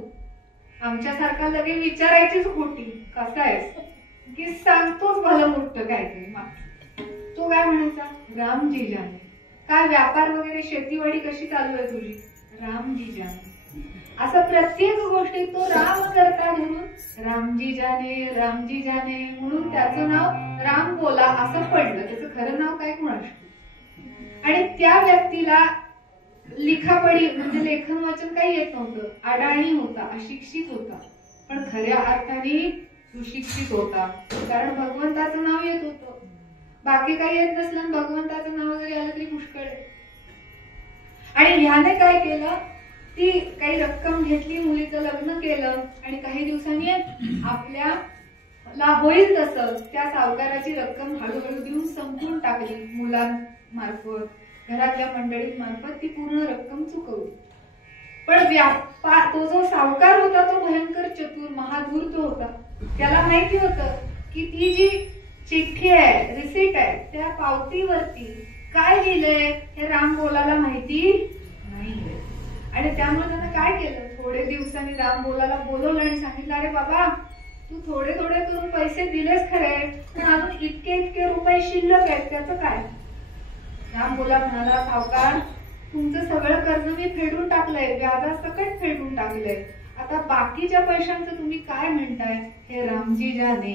आमच्यासारखा लगेच विचारायचीच खोटी, कसा आहेस की सांगतोच भलं मोठं काहीतरी. तो काय म्हणायचा? रामजी जाने. काय व्यापार वगैरे शेतीवाडी कशी चालू आहे तुझी? रामजी जाने. असं प्रत्येक गोष्टीत तो राम करता म्हणून रामजी जाने रामजी जाने म्हणून त्याचं नाव राम बोला असं पडलं. त्याचं खरं नाव काय कुणास. आणि त्या व्यक्तीला लिखापडी म्हणजे लेखन वाचन काही येत नव्हतं, अडाणी होता, अशिक्षित होता, पण खऱ्या अर्थाने सुशिक्षित होता. कारण भगवंताचं नाव येत होतं. बाकी काही येत नसलं भगवंताचं नाव जरी आलं तरी पुष्कळ आहे. आणि ह्याने काय केलं, ती काही रक्कम घेतली, मुलीचं लग्न केलं. आणि काही दिवसांनी आपल्याला होईल तसं त्या सावकाराची रक्कम हळूहळू देऊन संपवून टाकली. मुलांमार्फत, घरातल्या मंडळींमार्फत ती पूर्ण रक्कम चुकवली. पण तो जो सावकार होता तो भयंकर चतुर महाधूर्त होता. त्याला माहिती होतं की ती जी चिठ्ठी आहे, रिसीट आहे, त्या पावतीवरती काय लिहिलंय हे राम बोलाला माहिती नाहीये. आणि त्यामुळे त्यानं काय केलं, थोडे दिवसांनी राम बोलाला बोलवलं आणि सांगितलं, अरे बाबा तू थोडे थोडे करून पैसे दिलेस खरे, पण अजून इतके इतके रुपये शिल्लक आहेत, त्याचं काय? राम बोला म्हणाला, सावकार तुमचं सगळं कर्ज मी फेडून टाकलंय, व्याजासकट फेडून टाकलंय, आता बाकीच्या पैशांचं तुम्ही काय म्हणताय हे रामजी जाने.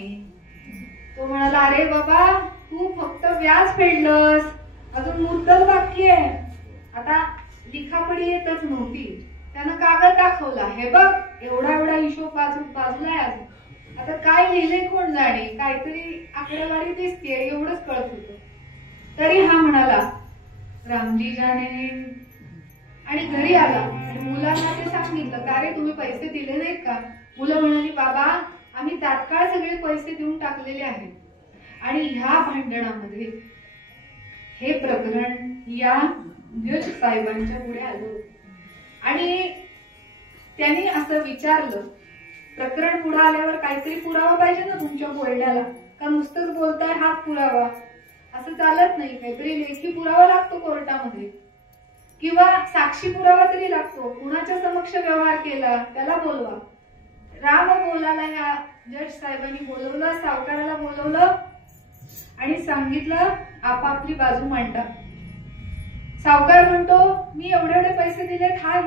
तो म्हणाला, अरे बाबा तू फक्त व्याज फेडलंस, अजून मुद्दल बाकी आहे. आता लिखापडी येतच नव्हती. त्यानं कागद दाखवला, हे बघ एवढा एवढा हिशोब बाजूला आहे अजून, आता काय लिहिले कोण जाणे, काहीतरी आकडेवारी दिसतेय एवढंच कळत होतं. तरी हा म्हणाला रामजी जाने. आणि घरी आला आणि मुलांना ते सांगितलं, का रे तुम्ही पैसे दिले नाहीत का? मुलं म्हणाली, बाबा आम्ही तात्काळ सगळे पैसे देऊन टाकलेले आहेत. आणि ह्या भांडणामध्ये हे प्रकरण या जज साहेबांच्या पुढे आलं. आणि त्यांनी असं विचारलं, प्रकरण पुढे आल्यावर काहीतरी पुरावा पाहिजे ना तुमच्या बोलण्याला, का नुसतंच बोलताय हाच पुरावा, असं चालत नाही. काहीतरी लेखी पुरावा लागतो कोर्टामध्ये, किंवा साक्षी पुरावा तरी लागतो. कुणाच्या समक्ष व्यवहार केला त्याला बोलवा. राम बोलाला ह्या जज साहेबांनी बोलवलं, सावकाराला बोलवलं आणि सांगितलं आपापली बाजू मांडा. सावकार म्हणतो मी एवढे एवढे पैसे दिलेत, हा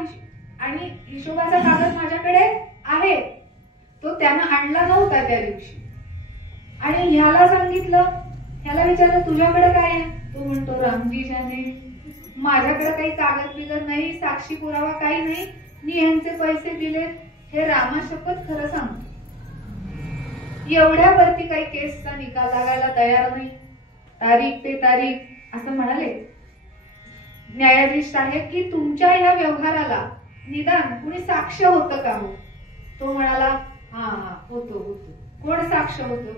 आणि हिशोबाचा कागद माझ्याकडे आहे. तो त्यानं आणला नव्हता त्या दिवशी. आणि ह्याला सांगितलं, ह्याला विचारलं तुझ्याकडे काय आहे? तो म्हणतो रामजी जाने, माझ्याकडे काही कागद बिगद नाही, साक्षी पुरावा काही नाही, मी ह्यांचे पैसे दिले हे रामाशपथ खरं सांगतो. एवढ्यावरती काही केसचा निकाल लागायला तयार नाही. तारीख पे तारीख असं म्हणाले न्यायाधीश साहेब की तुमच्या ह्या व्यवहाराला निदान कुणी साक्ष होतं का? हो. तो म्हणाला हा होतो होतो. कोण साक्ष होतं?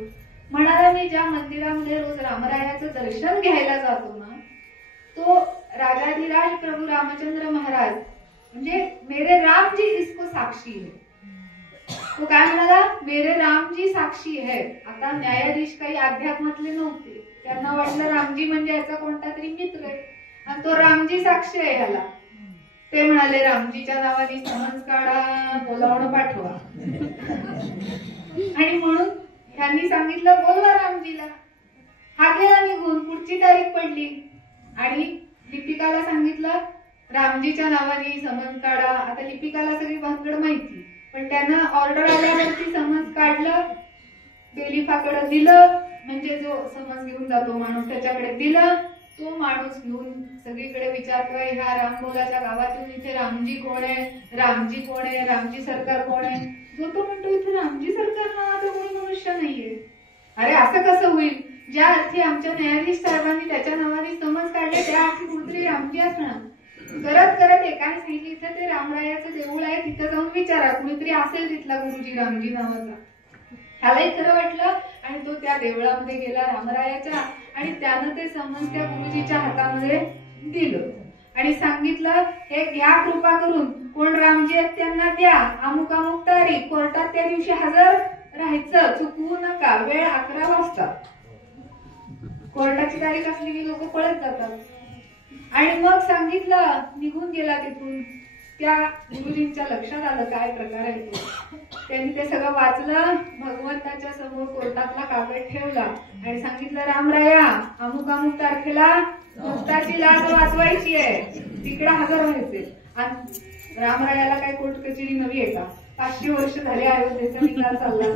म्हणाला मी ज्या मंदिरामध्ये रोज रामरायाचं दर्शन घ्यायला जातो ना, तो राजाधिराज प्रभू रामचंद्र महाराज म्हणजे मेरे राम जी इसको साक्षी है. तो काय म्हणाला? मेरे रामजी साक्षी है. आता न्यायाधीश काही अध्यात्मातले नव्हते, त्यांना वाटलं रामजी म्हणजे याचा कोणता तरी मित्र आहे आणि तो रामजी साक्षी आहे ह्याला. ते म्हणाले रामजीच्या नावाने समन्स काढा, बोलावणं पाठवा. आणि म्हणून त्यांनी सांगितलं बोलवा रामजीला. हा गेला निघून. पुढची तारीख पडली आणि लिपिकाला सांगितलं रामजीच्या नावाने समन्स काढा. आता लिपिकाला सगळी भानगड माहिती, पण त्यानं ऑर्डर आल्यावरती समन्स काढलं, बेलिफाकडे दिलं, म्हणजे जो समन्स घेऊन जातो माणूस त्याच्याकडे दिलं. तो माणूस घेऊन सगळीकडे विचारतोय ह्या रामबोलाच्या गावातून इथे रामजी कोण आहे, रामजी कोण आहे, रामजी सरकार कोण आहे. जो तो म्हणतो इथे रामजी सरकार नावाचा कोणी मनुष्य नाहीये. अरे असं कसं होईल? ज्या अर्थी आमच्या न्यायाधीश साहेबांनी त्याच्या नावाने समन्स काढले त्या अर्थी कुठेतरी रामजी असणार. करत करत एकाने सांगितलं इथं ते रामरायाचं देऊळ आहे, तिथं जाऊन विचारा, कुणीतरी असेल तिथला गुरुजी रामजी नावाचा. ह्यालाही खरं वाटलं आणि तो त्या देवळामध्ये गेला रामरायाच्या आणि त्यानं ते समन्स त्या गुरुजीच्या हातामध्ये दिलं आणि सांगितलं हे घ्या कृपा करून, कोण रामजी आहेत त्यांना द्या, अमुक अमुक तारीख, कोर्टात त्या दिवशी हजर राहायचं, चुकवू नका, वेळ 11 वाजता. कोर्टाची तारीख असली की लोक पळत जातात. आणि मग सांगितलं, निघून गेला तिथून. त्या गुरुजींच्या लक्षात आलं काय प्रकार आहे तो. त्यांनी ते सगळं वाचलं, भगवंताच्या समोर कोर्टातला कागद ठेवला आणि सांगितलं रामराया अमुक अमुक तारखेला भक्ताची लाज वाचवायची आहे, तिकडे हजर व्हायचे. आणि रामरायाला काय कोर्ट कचेरी नवी आहे का? 500 वर्ष झाले अयोध्येचा निकाल चालला.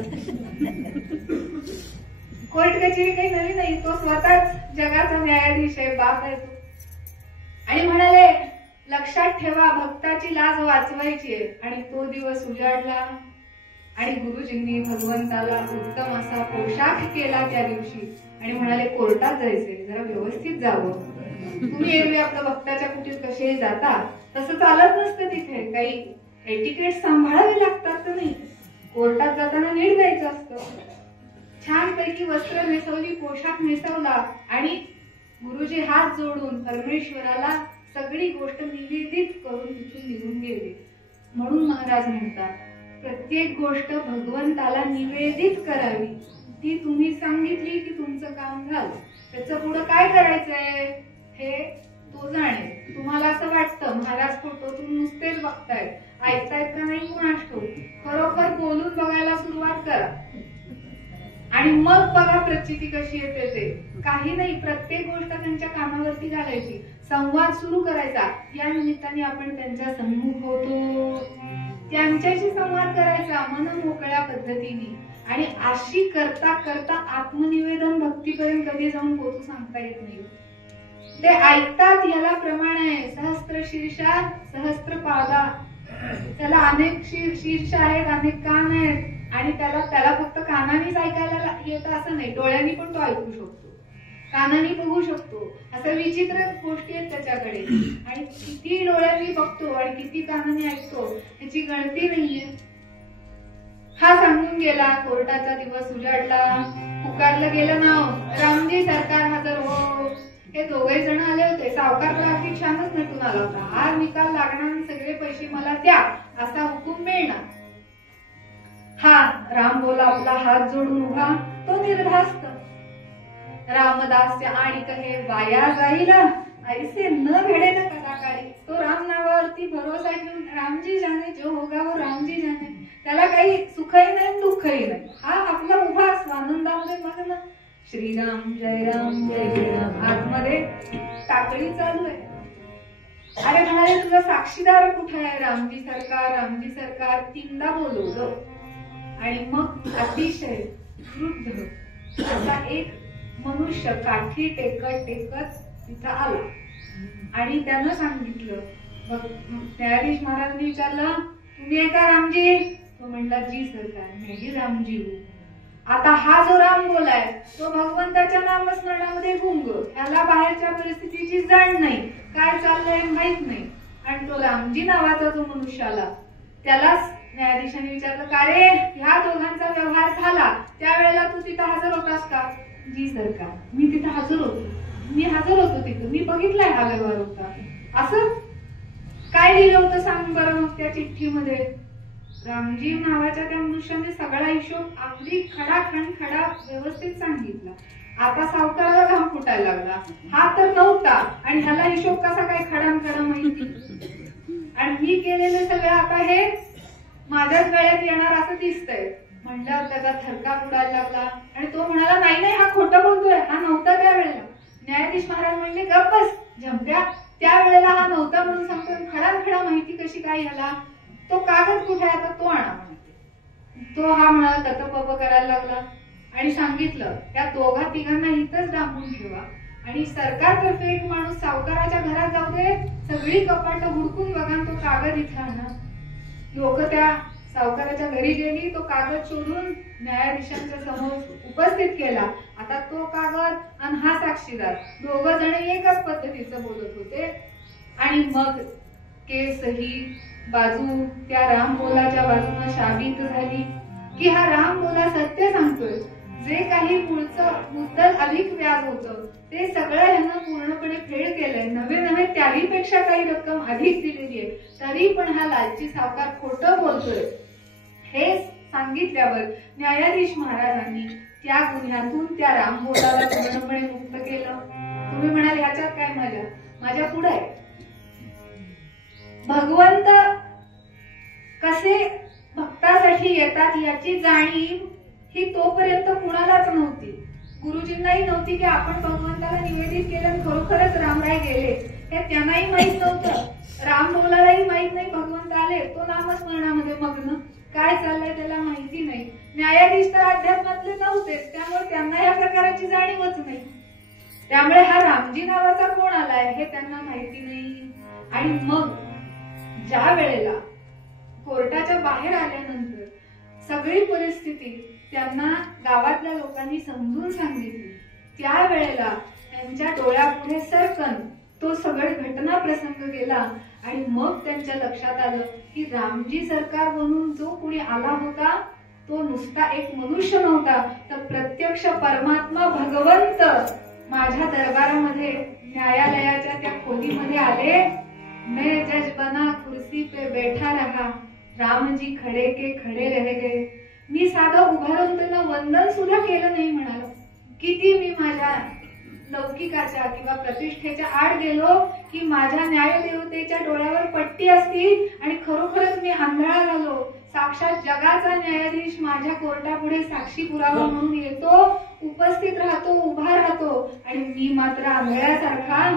कोर्ट कचेरी काही नवी नाही, तो स्वतःच जगाचा न्यायाधीश आहे, बाप आहे तो. आणि म्हणाले लक्षात ठेवा भक्ताची लाज वाचवायची आहे. आणि तो दिवस उजाडला आणि गुरुजींनी भगवंताला उत्तम असा पोशाख केला त्या दिवशी आणि म्हणाले कोर्टात जायचे जरा व्यवस्थित जावं. तुम्ही एरवी आपल्या भक्ताच्या कुटीत कसेही जाता तसं चालत नसतं, तिथे काही एटिकेट सांभाळावे लागतात का नाही. कोर्टात जाताना नीट जायचं असतं. छानपैकी वस्त्र नेसवली, पोशाख नेसवला आणि गुरुजी हात जोडून परमेश्वराला सगळी गोष्ट निवेदित करून तिथून निघून गेले. म्हणून महाराज म्हणतात प्रत्येक गोष्ट भगवंताला निवेदित करावी. ती तुम्ही सांगितली की तुमचं काम झालं. त्याचं पुढं काय करायचंय हे तो जाणे. तुम्हाला असं वाटतं महाराज फोटोतून नुसतेच बघतायत, ऐकतायत का नाही कोणास ठाऊक. खरोखर बोलून बघायला सुरुवात करा आणि मग बघा प्रचिती कशी येते ते. काही नाही, प्रत्येक गोष्ट त्यांच्या कानावरती घालायची, संवाद सुरू करायचा. या निमित्ताने आपण त्यांच्या सम्मुख होतो, त्यांच्याशी संवाद करायचा मन मोकळ्या पद्धतीने. आणि अशी करता करता आत्मनिवेदन भक्तीपर्यंत कधी जाऊन पोहोचू सांगता येत नाही. ते ऐकतात याला प्रमाण आहे. सहस्त्र शीर्षा सहस्त्र पादा. त्याला अनेक शीर्ष आहेत, अनेक कान आहेत आणि त्याला फक्त कानानेच ऐकायला येतं असं नाही, डोळ्यांनी पण तो ऐकू शकतो, कानाने बघू शकतो. असं विचित्र गोष्टी आहेत त्याच्याकडे. आणि किती डोळ्यांनी बघतो आणि किती कानाने ऐकतो ह्याची गणती नाहीये. हा सांगून गेला. कोर्टाचा दिवस उजाडला. पुकारलं गेलं नाव रामजी सरकार हजर हो. हे दोघे जण आले होते. सावकार तर अगदी छानच नटून आला होता. हा निकाल लागणार, सगळे पैसे मला द्या असा हुकूम मिळणार. हा राम बोला आपला हात जोडून उभा, तो निर्धास्त. रामदासच्या आणि कहे वाया जाईला ऐसे न घडे न कदाकाळी. तो राम नावावरती भरोसा ठेवून रामजी जाने जो होगा वो रामजी जाने. त्याला काही सुख सुखही नाही दुःखही नाही, हा आपला उभा आनंदामध्ये मग्न. श्रीराम जय राम जय श्रीराम. आतमध्ये टाकळी चालू आहे. अरे म्हणाले तुझा साक्षीदार कुठे आहे? रामजी सरकार रामजी सरकार 3दा बोलवलं. आणि मग अतिशय वृद्ध असा एक मनुष्य काठी टेकत टेकत तिथं आला आणि त्यानं सांगितलं. न्यायाधीश महाराजांनी विचारलं, तुम्ही आहे का रामजी? तो म्हणला, जी सरकार, मी रामजी हूं. आता हा जो राम बोलाय तो भगवंताच्या नामस्मरणामध्ये गुंग, ह्याला बाहेरच्या परिस्थितीची जाण नाही, काय चाललंय माहित नाही. आणि तो रामजी नावाचा जो मनुष्य आला त्यालाच न्यायाधीशाने विचारलं, का रे ह्या दोघांचा व्यवहार झाला त्यावेळेला तू तिथं हजर होतास का? जी सरकार, मी तिथं हजर होतो, मी हजर होतो तिथं, मी बघितलाय हा व्यवहार होता. असं काय लिहिलं होतं सांग बरं मग त्या चिठ्ठीमध्ये? रामजी नावाच्या त्या मनुष्याने सगळा हिशोब अगदी खडा व्यवस्थित सांगितला. आता सावकाराला घाम फुटायला लागला, हा तर नव्हता आणि ह्याला हिशोब कसा काय खडा माहिती, आणि मी केलेले सगळं आता हे माझ्याच गळ्यात येणार असं दिसतंय. म्हणल्यावर त्याचा थरकाप उडायला लागला आणि तो म्हणाला, नाही नाही हा खोटं बोलतोय, हा नव्हता त्यावेळेला. न्यायाधीश महाराज म्हणले, गप्प बस झंप्या, त्यावेळेला हा नव्हता म्हणून सांगतोय, खडा माहिती कशी काय ह्याला? तो कागद कुठे आहे आता तो आणा म्हणते. तो हा म्हणाला ततपप करायला लागला आणि सांगितलं, त्या दोघा तिघांना इथंच डांबून ठेवा आणि सरकारतर्फे एक माणूस सावकाराच्या घरात जाऊ दे, सगळी कपाट हुडकून बघा, तो कागद इथं आणा. लोक त्या सावकाराच्या घरी गेली, तो कागद शोधून न्यायाधीशांच्या समोर उपस्थित केला. आता तो कागद आणि हा साक्षीदार दोघ जण एकाच पद्धतीचं बोलत होते. आणि मग केसही बाजू त्या रामबोलाच्या बाजूने साबित झाली की हा रामबोला सत्य सांगतोय. जे काही पुढचं मुद्दल अधिक व्याज होतं ते सगळं ह्यानं पूर्णपणे फेड केलंय. नवे त्याहीपेक्षा काही रक्कम अधिक दिलेली आहे, तरी पण हा लालची सावकार खोटं बोलतोय. हे सांगितल्यावर न्यायाधीश महाराजांनी त्या गुन्ह्यातून त्या रामबोलाला पूर्णपणे मुक्त केलं. तुम्ही म्हणाल ह्याच्यात काय माझ्या पुढे आहे. भगवंत कसे भक्तासाठी येतात याची जाणीव ही तोपर्यंत कुणालाच नव्हती. गुरुजींनाही नव्हती की आपण भगवंताला निवेदित केलं खरोखरच रामराय गेले, हे त्यांनाही माहित नव्हतं. रामबोलालाही माहित नाही भगवंत आले. तो नामस्मरणामध्ये मग्न, काय चाललंय त्याला माहिती नाही. न्यायाधीश तर अध्यात्मातले नव्हतेच, त्यामुळे त्यांना या प्रकाराची जाणीवच नाही. त्यामुळे हा रामजी नावाचा कोण आलाय हे त्यांना माहिती नाही. आणि मग ज्या वेळेला कोर्टाच्या बाहेर आल्यानंतर सगळी परिस्थिती त्यांना गावातल्या लोकांनी समजून सांगितली, त्यावेळेला त्यांच्या डोळ्यापुढे सरकन तो सगळं घटना प्रसंग गेला. आणि मग त्यांच्या लक्षात आलं की रामजी सरकार म्हणून जो कुणी आला होता तो नुसता एक मनुष्य नव्हता, तर प्रत्यक्ष परमात्मा भगवंत माझ्या दरबारामध्ये न्यायालयाच्या त्या खोलीमध्ये आले. मैं जज बना कुर्सी पे बैठा रहा, रामजी खडे के खडे रह गए. मी साधं उभारून त्यांना वंदन सुद्धा केलं नाही म्हणाला. किती मी माझ्या लौकिकाच्या किंवा प्रतिष्ठेच्या आड गेलो की माझ्या न्यायदेवतेच्या डोळ्यावर पट्टी असती आणि खरोखरच मी आंधळा झालो. साक्षात जगाचा न्यायाधीश माझ्या कोर्टापुढे साक्षी पुरावा म्हणून येतो, उपस्थित राहतो, उभा राहतो, आणि मी मात्र आंधळ्यासारखा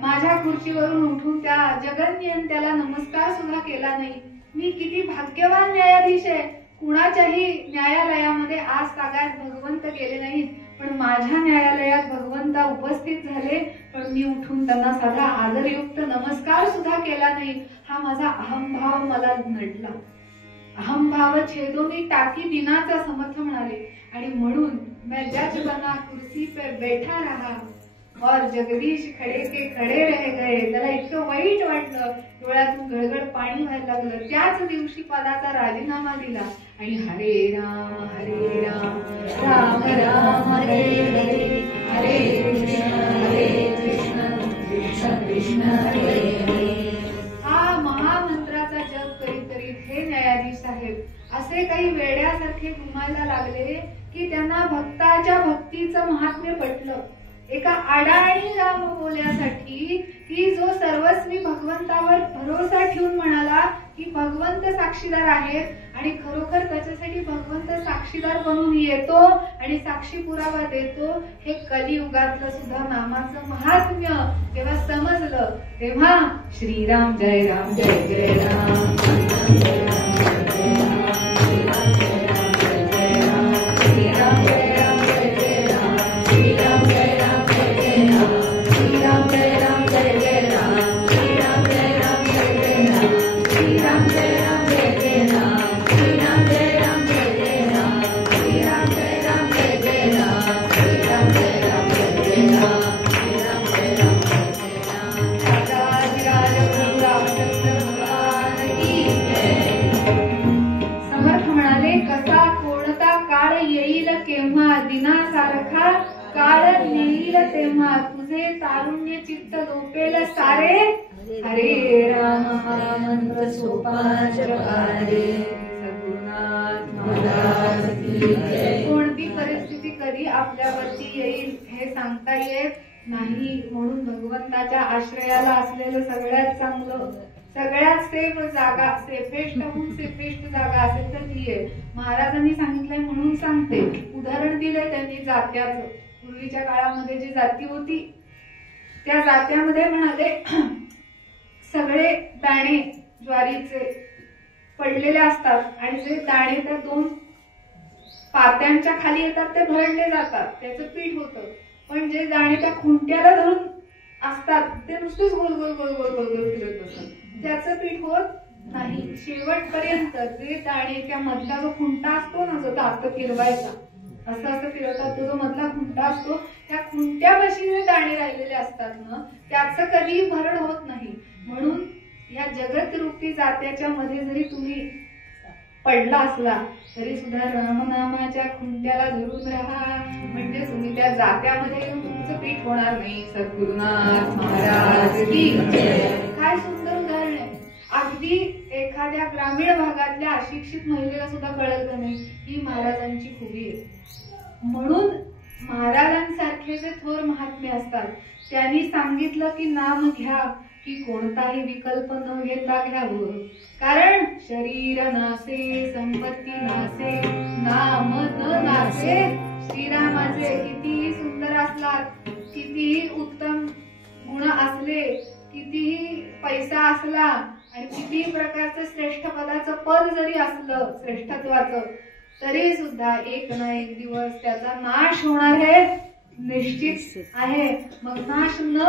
माझ्या खुर्चीवरून उठून त्या जगन्नियंत्याला नमस्कार सुद्धा केला नाही. मी किती भाग्यवान न्यायाधीश आहे. कुणाच्याही न्यायालयामध्ये आज तागायत भगवंत गेले नाहीत, पण माझ्या न्यायालयात भगवंता उपस्थित झाले, पण मी उठून त्यांना साधा आदरयुक्त नमस्कार सुद्धा केला नाही. हा माझा अहंभाव मला नडला. अहंभाव छेदोनी टाकी दिनाचा समर्थ म्हणाले. आणि म्हणून मैं जज बना कुर्सी पे बैठा रहा और जगदीश खडे के खडे रह गए. त्याला इतकं वाईट वाटलं, डोळ्यातून गळगळ पाणी व्हायला लागलं. त्याच दिवशी पदाचा राजीनामा दिला आणि हरे राम राम राम हरे हरे, हरे कृष्ण कृष्ण कृष्ण हरे हरे. हा महामंत्राचा जप करीत करीत हे न्यायाधीश साहेब असे काही वेड्यासारखे घुमायला लागले की त्यांना भक्ताच्या भक्तीचं महात्म्य पटलं. एका अडाणी राम बोलण्यासाठी की जो सर्वस्वी भगवंतावर भरोसा ठेवून म्हणाला की भगवंत साक्षीदार आहेत आणि खरोखर त्याच्यासाठी भगवंत साक्षीदार बनून येतो आणि साक्षी पुरावा देतो. हे कलियुगातलं सुद्धा नामाचं महात्म्य तेव्हा समजलं. तेव्हा श्रीराम जय राम जय जय राम, श्रीराम जय राम जय जय राम, श्रीराम जय राम जय जय राम, श्रीराम जय राम जय जय राम, श्रीराम जय राम जय जय राम, श्रीराम जय राम जय जय राम, श्रीराम जय राम जय जय राम, श्रीराम जय राम जय जय राम, श्रीराम जय राम जय जय राम, श्रीराम जय राम जय जय राम, श्रीराम जय राम जय जय राम. राजाधिराज प्रभू रामचंद्र भगवान की जय. समर्थ म्हणाले, कसा कोणता काळ येईल केव्हा, दिनासारखा काळ नेईल तेव्हा, तुझे तारुण्य चित्त लोपेल सारे, हरे राम हा मंत्र सोपा जपारे. सद्गुरुनाथ महाराज की जय. कोणती परिस्थिती कधी आपल्यावरती येईल हे सांगता येत नाही, म्हणून भगवंताच्या आश्रयाला असलेलं सगळ्यात चांगलं, सगळ्यात सेफ जागा, सेफेस्टहून सेफेस्ट जागा असेल तर ती आहे. महाराजांनी सांगितलंय म्हणून सांगते. उदाहरण दिलंय त्यांनी जात्याचं. पूर्वीच्या काळामध्ये जी जाती होती त्या जात्यामध्ये म्हणाले सगळे दाणे ज्वारीचे पडलेले असतात आणि जे दाणे त्या दोन पात्यांच्या खाली येतात ते भरडले जातात, त्याचं पीठ होतं. पण जे दाणे त्या खुंट्याला धरून असतात ते नुसतेच गोल गोल गोल गोल गोल गोल फिरत बसतात, त्याचं पीठ होत नाही. शेवटपर्यंत जे दाणे त्या मधला जो खुंटा असतो ना, जो दात फिरवायचा असं असं फिरवतात, तो जो मधला खुंटा असतो त्या खुंट्यापाशी जे दाणे राहिलेले असतात ना, त्याचं कधीही भरड होत नाही. म्हणून या जगत रूपी जात्याच्या मध्ये जरी तुम्ही पडला असला तरी सुद्धा रामनामाच्या खुंट्याला धरून राहा, म्हणजे तुम्ही त्या जात्यामध्ये येऊन तुमचं पीठ होणार नाही. सद्गुरुनाथ महाराज की जय. काय सुंदर उदाहरण आहे. अगदी एखाद्या ग्रामीण भागातल्या अशिक्षित महिलेला सुद्धा कळत नाही ही महाराजांची खूबी आहे. म्हणून महाराजांसारखे जे थोर महात्मे असतात त्यांनी सांगितलं की नाम घ्या की कोणताही विकल्प न घेता घ्यावं, कारण शरीर नासे संपत्ती नासे, नाम न नासे. श्रीरामाचे कितीही सुंदर असलात, कितीही उत्तम गुण असले, कितीही पैसा असला आणि कितीही प्रकारचं श्रेष्ठ पदाचं पद जरी असलं श्रेष्ठत्वाचं, तरी सुद्धा एक ना एक दिवस त्याचा नाश होणार आहे, निश्चित आहे. मग नाश न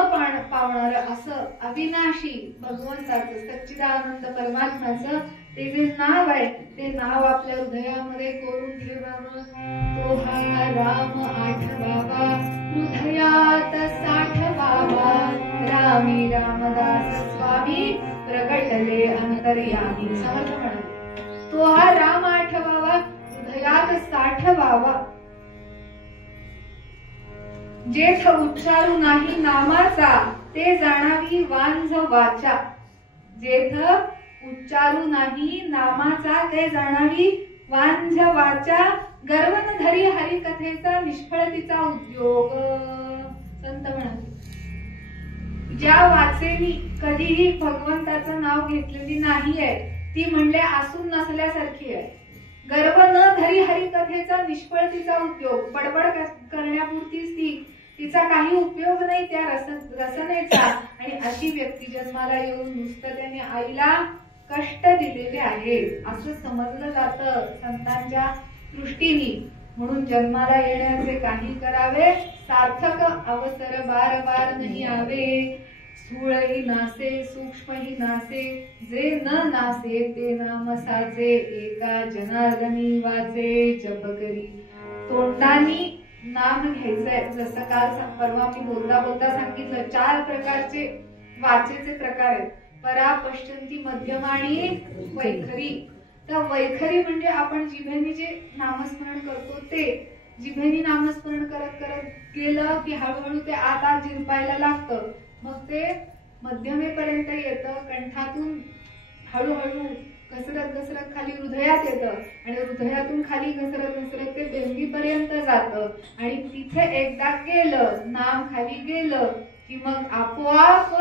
पावणार असं अविनाशी भगवंताचं, सच्चिदानंद परमात्म्याचं ते जे नाव आहे ते नाव आपल्या हृदयामध्ये कोरून ठेवावं. तो हा राम आठवावा हृदयात साठवावा, रामी रामदास स्वामी प्रगटले अंतर्यामी. समर्थ म्हणाले, तो हा राम आठवावा हृदयात साठवावा, जेथ उच्चारू नाही नामाचा ते जाणावी वांझ वाचा. जेथ उच्चारू नाही नामाचा ते जाणावी वांझ वाचा, गर्वन धरी हरिकथेचा निष्फळतीचा उद्योग. संत म्हणाले, ज्या वाचेनी कधीही भगवंताचं नाव घेतलेली नाहीये ती म्हणले असून नसल्यासारखी आहे. गर्व न धरी हरिकथेचा निष्फळतीचा उद्योग, बडबड करण्यापुरतीच ती, तिचा काही उपयोग नाही त्या रसनेचा. आणि अशी व्यक्ती जन्माला येऊन नुसतं त्याने आईला कष्ट दिलेले आहे असं समजलं जातं संतांच्या दृष्टीने. म्हणून जन्माला येण्याचे काही करावे, सार्थक अवसर बार बार नाही आवे. स्थूळही नासे सूक्ष्मही नासे, जे न नासे ते नाम साचे. एका जनार्दनी वाचे जप करी. तोंडानी नाम घ्यायचंय. जसं काल परवा मी बोलता बोलता सांगितलं 4 प्रकारचे वाचेचे प्रकार आहेत. परा, पश्चंती, मध्यम आणि वैखरी. तर वैखरी म्हणजे आपण जिभेने जे नामस्मरण करतो ते. जिभेने नामस्मरण करत करत गेलं की हळूहळू ते आत झिरपायला लागतं. मग ते मध्यमेपर्यंत येतं, कंठातून हळूहळू घसरत घसरत खाली हृदयात येतं आणि हृदयातून खाली घसरत घसरत ते बेंबीपर्यंत जातं. आणि तिथे एकदा गेलं, नाम खाली गेलं की मग आपोआप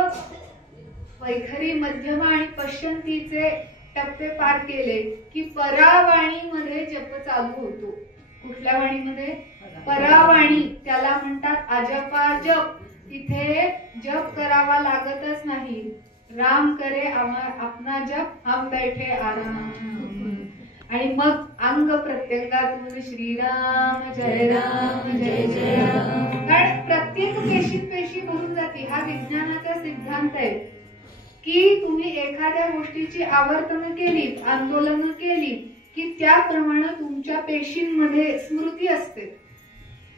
वैखरी, मध्यम आणि पश्चंतीचे टप्पे पार केले की परावाणीमध्ये जप चालू होतो. कुठल्या वाणीमध्ये? परावाणी. त्याला म्हणतात अजपा जप. तिथे जप करावा लागतच नाही. राम करे अपना जप, हम बैठे आराम. आणि मग अंग प्रत्यंगातून श्रीराम जय राम जय जय राम. कारण प्रत्येक पेशीत पेशी भरून जाते. हा विज्ञानाचा सिद्धांत आहे की तुम्ही एखाद्या गोष्टीची आवर्तन केलीत, आंदोलन केलीत की त्याप्रमाणे तुमच्या पेशींमध्ये स्मृती असते.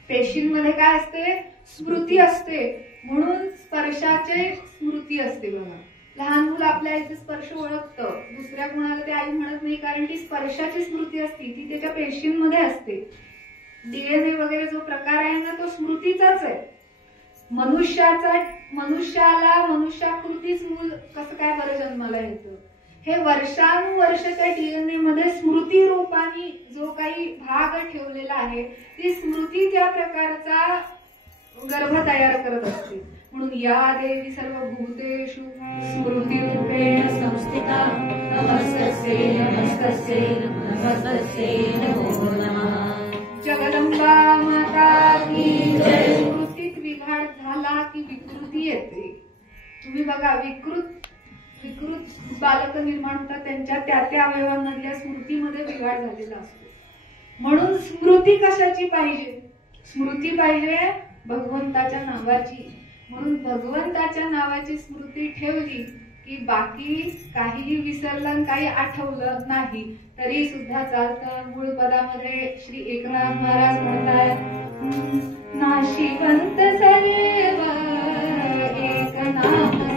पेशींमध्ये काय असते? स्मृती असते. म्हणून स्पर्शाचे स्मृती असते. बघा, लहान मुलं आपल्या आईचे स्पर्श ओळखतं, दुसऱ्या कोणाला ते आई म्हणत नाही, कारण ती स्पर्शाची स्मृती असते, ती त्याच्या पेशींमध्ये असते. डीएनए वगैरे जो प्रकार आहे ना, तो स्मृतीचाच आहे. मनुष्याला मनुष्याकृतीच मूल कसं काय बरं जन्माला येतं? हे वर्षानुवर्ष त्या डीएनए मध्ये स्मृती रूपाने जो काही भाग ठेवलेला आहे, ती स्मृती त्या प्रकारचा गर्भ तयार करत असते. म्हणून या देवी सर्व भूतेषु स्मृती रूपेण संस्थिता नमस्तस्यै नमस्तस्यै नमस्तस्यै नमो नमः. जगदंबा माता की जय. स्मृतीत विघाड झाला की विकृती येते. तुम्ही बघा, विकृत बालक निर्माण होतात, त्यांच्या त्या अवयवांमधल्या स्मृतीमध्ये बिघाड झालेला असतो. म्हणून स्मृती कशाची पाहिजे? स्मृती पाहिजे भगवंताच्या नावाची. म्हणून भगवंताच्या नावाची स्मृती ठेवली की बाकी काहीही विसरलं, काही आठवलं नाही तरी सुद्धा चालतं. मूळ पदामध्ये श्री एकनाथ महाराज म्हणतात, नाशिवंत सर्व एक नाम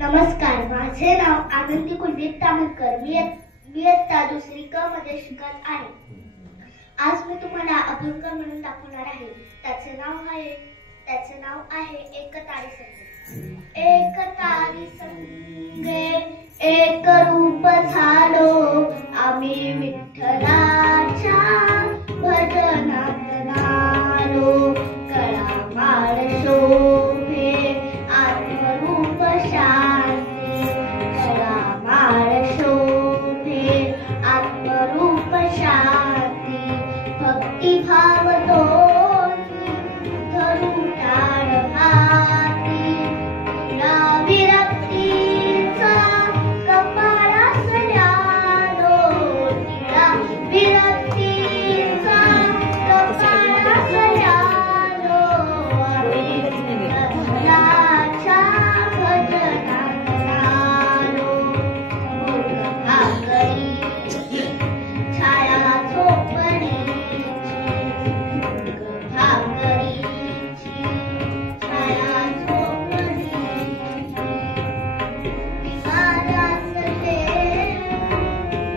नमस्कार, माझे नाव आनंदी कुलदीप तामणकर. मी इयत्ता दुसरी क मध्ये शिकत आहे. आज मी तुम्हाला अभंग म्हणून दाखवणार आहे. त्याचे नाव आहे एक तारी संगे. एक तारी संगे एक रूप झालो, आम्ही विठ्ठलाच्या भजनात नालो. कळा माळ शोभे आत्मरूप शांती, कळा माळ शोभे आत्मरूप शांती. भक्तिभाव दोन्ही धरून टाळ हाती, तिला विरक्तीचा कपाळास ल्यालो. तिला विरक्तीचा कपाळास ल्यालो. आम्ही विठ्ठलाच्या भजनात नालो. भाकरीची छाया झोपडीची, भाकरीची छाया झोपडीची. विहारातले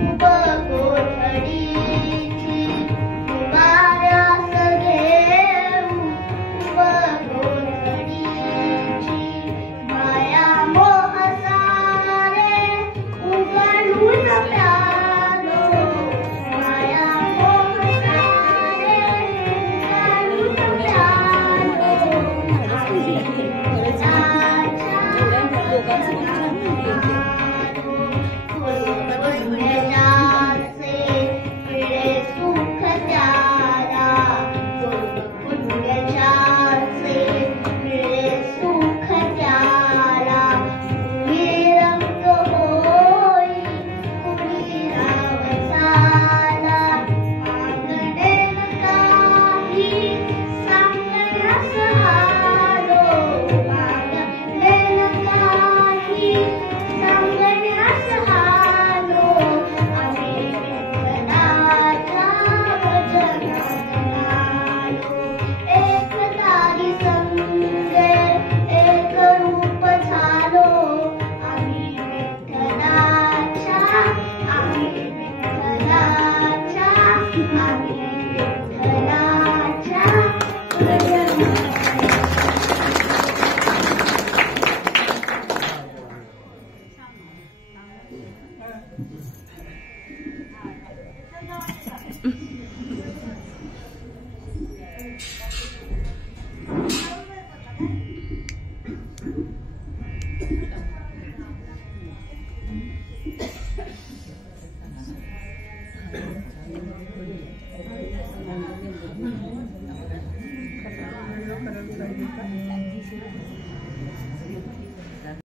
उभं कोठडीची, विहारात घेऊ उभं कोठडीची. माया मोह सारे उघडून प्यालो. माया मोह सारे उघडून प्यालो. आम्ही पुण्याचे पिळे सुख त्याला, पुण्याचे पिळे सुख त्याला. विरंग होई कुणी राव चाला, मागणे काही सांगण्यास आलो. मागणे काही सांगण्यास आलो. आम्ही विठ्ठलाच्या भजनात नालो. एक तारी संगे एक रूप झालो, आम्ही विठ्ठलाच्या, आम्ही विठ्ठलाच्या, आम्ही विठ्ठलाच्या भजनात.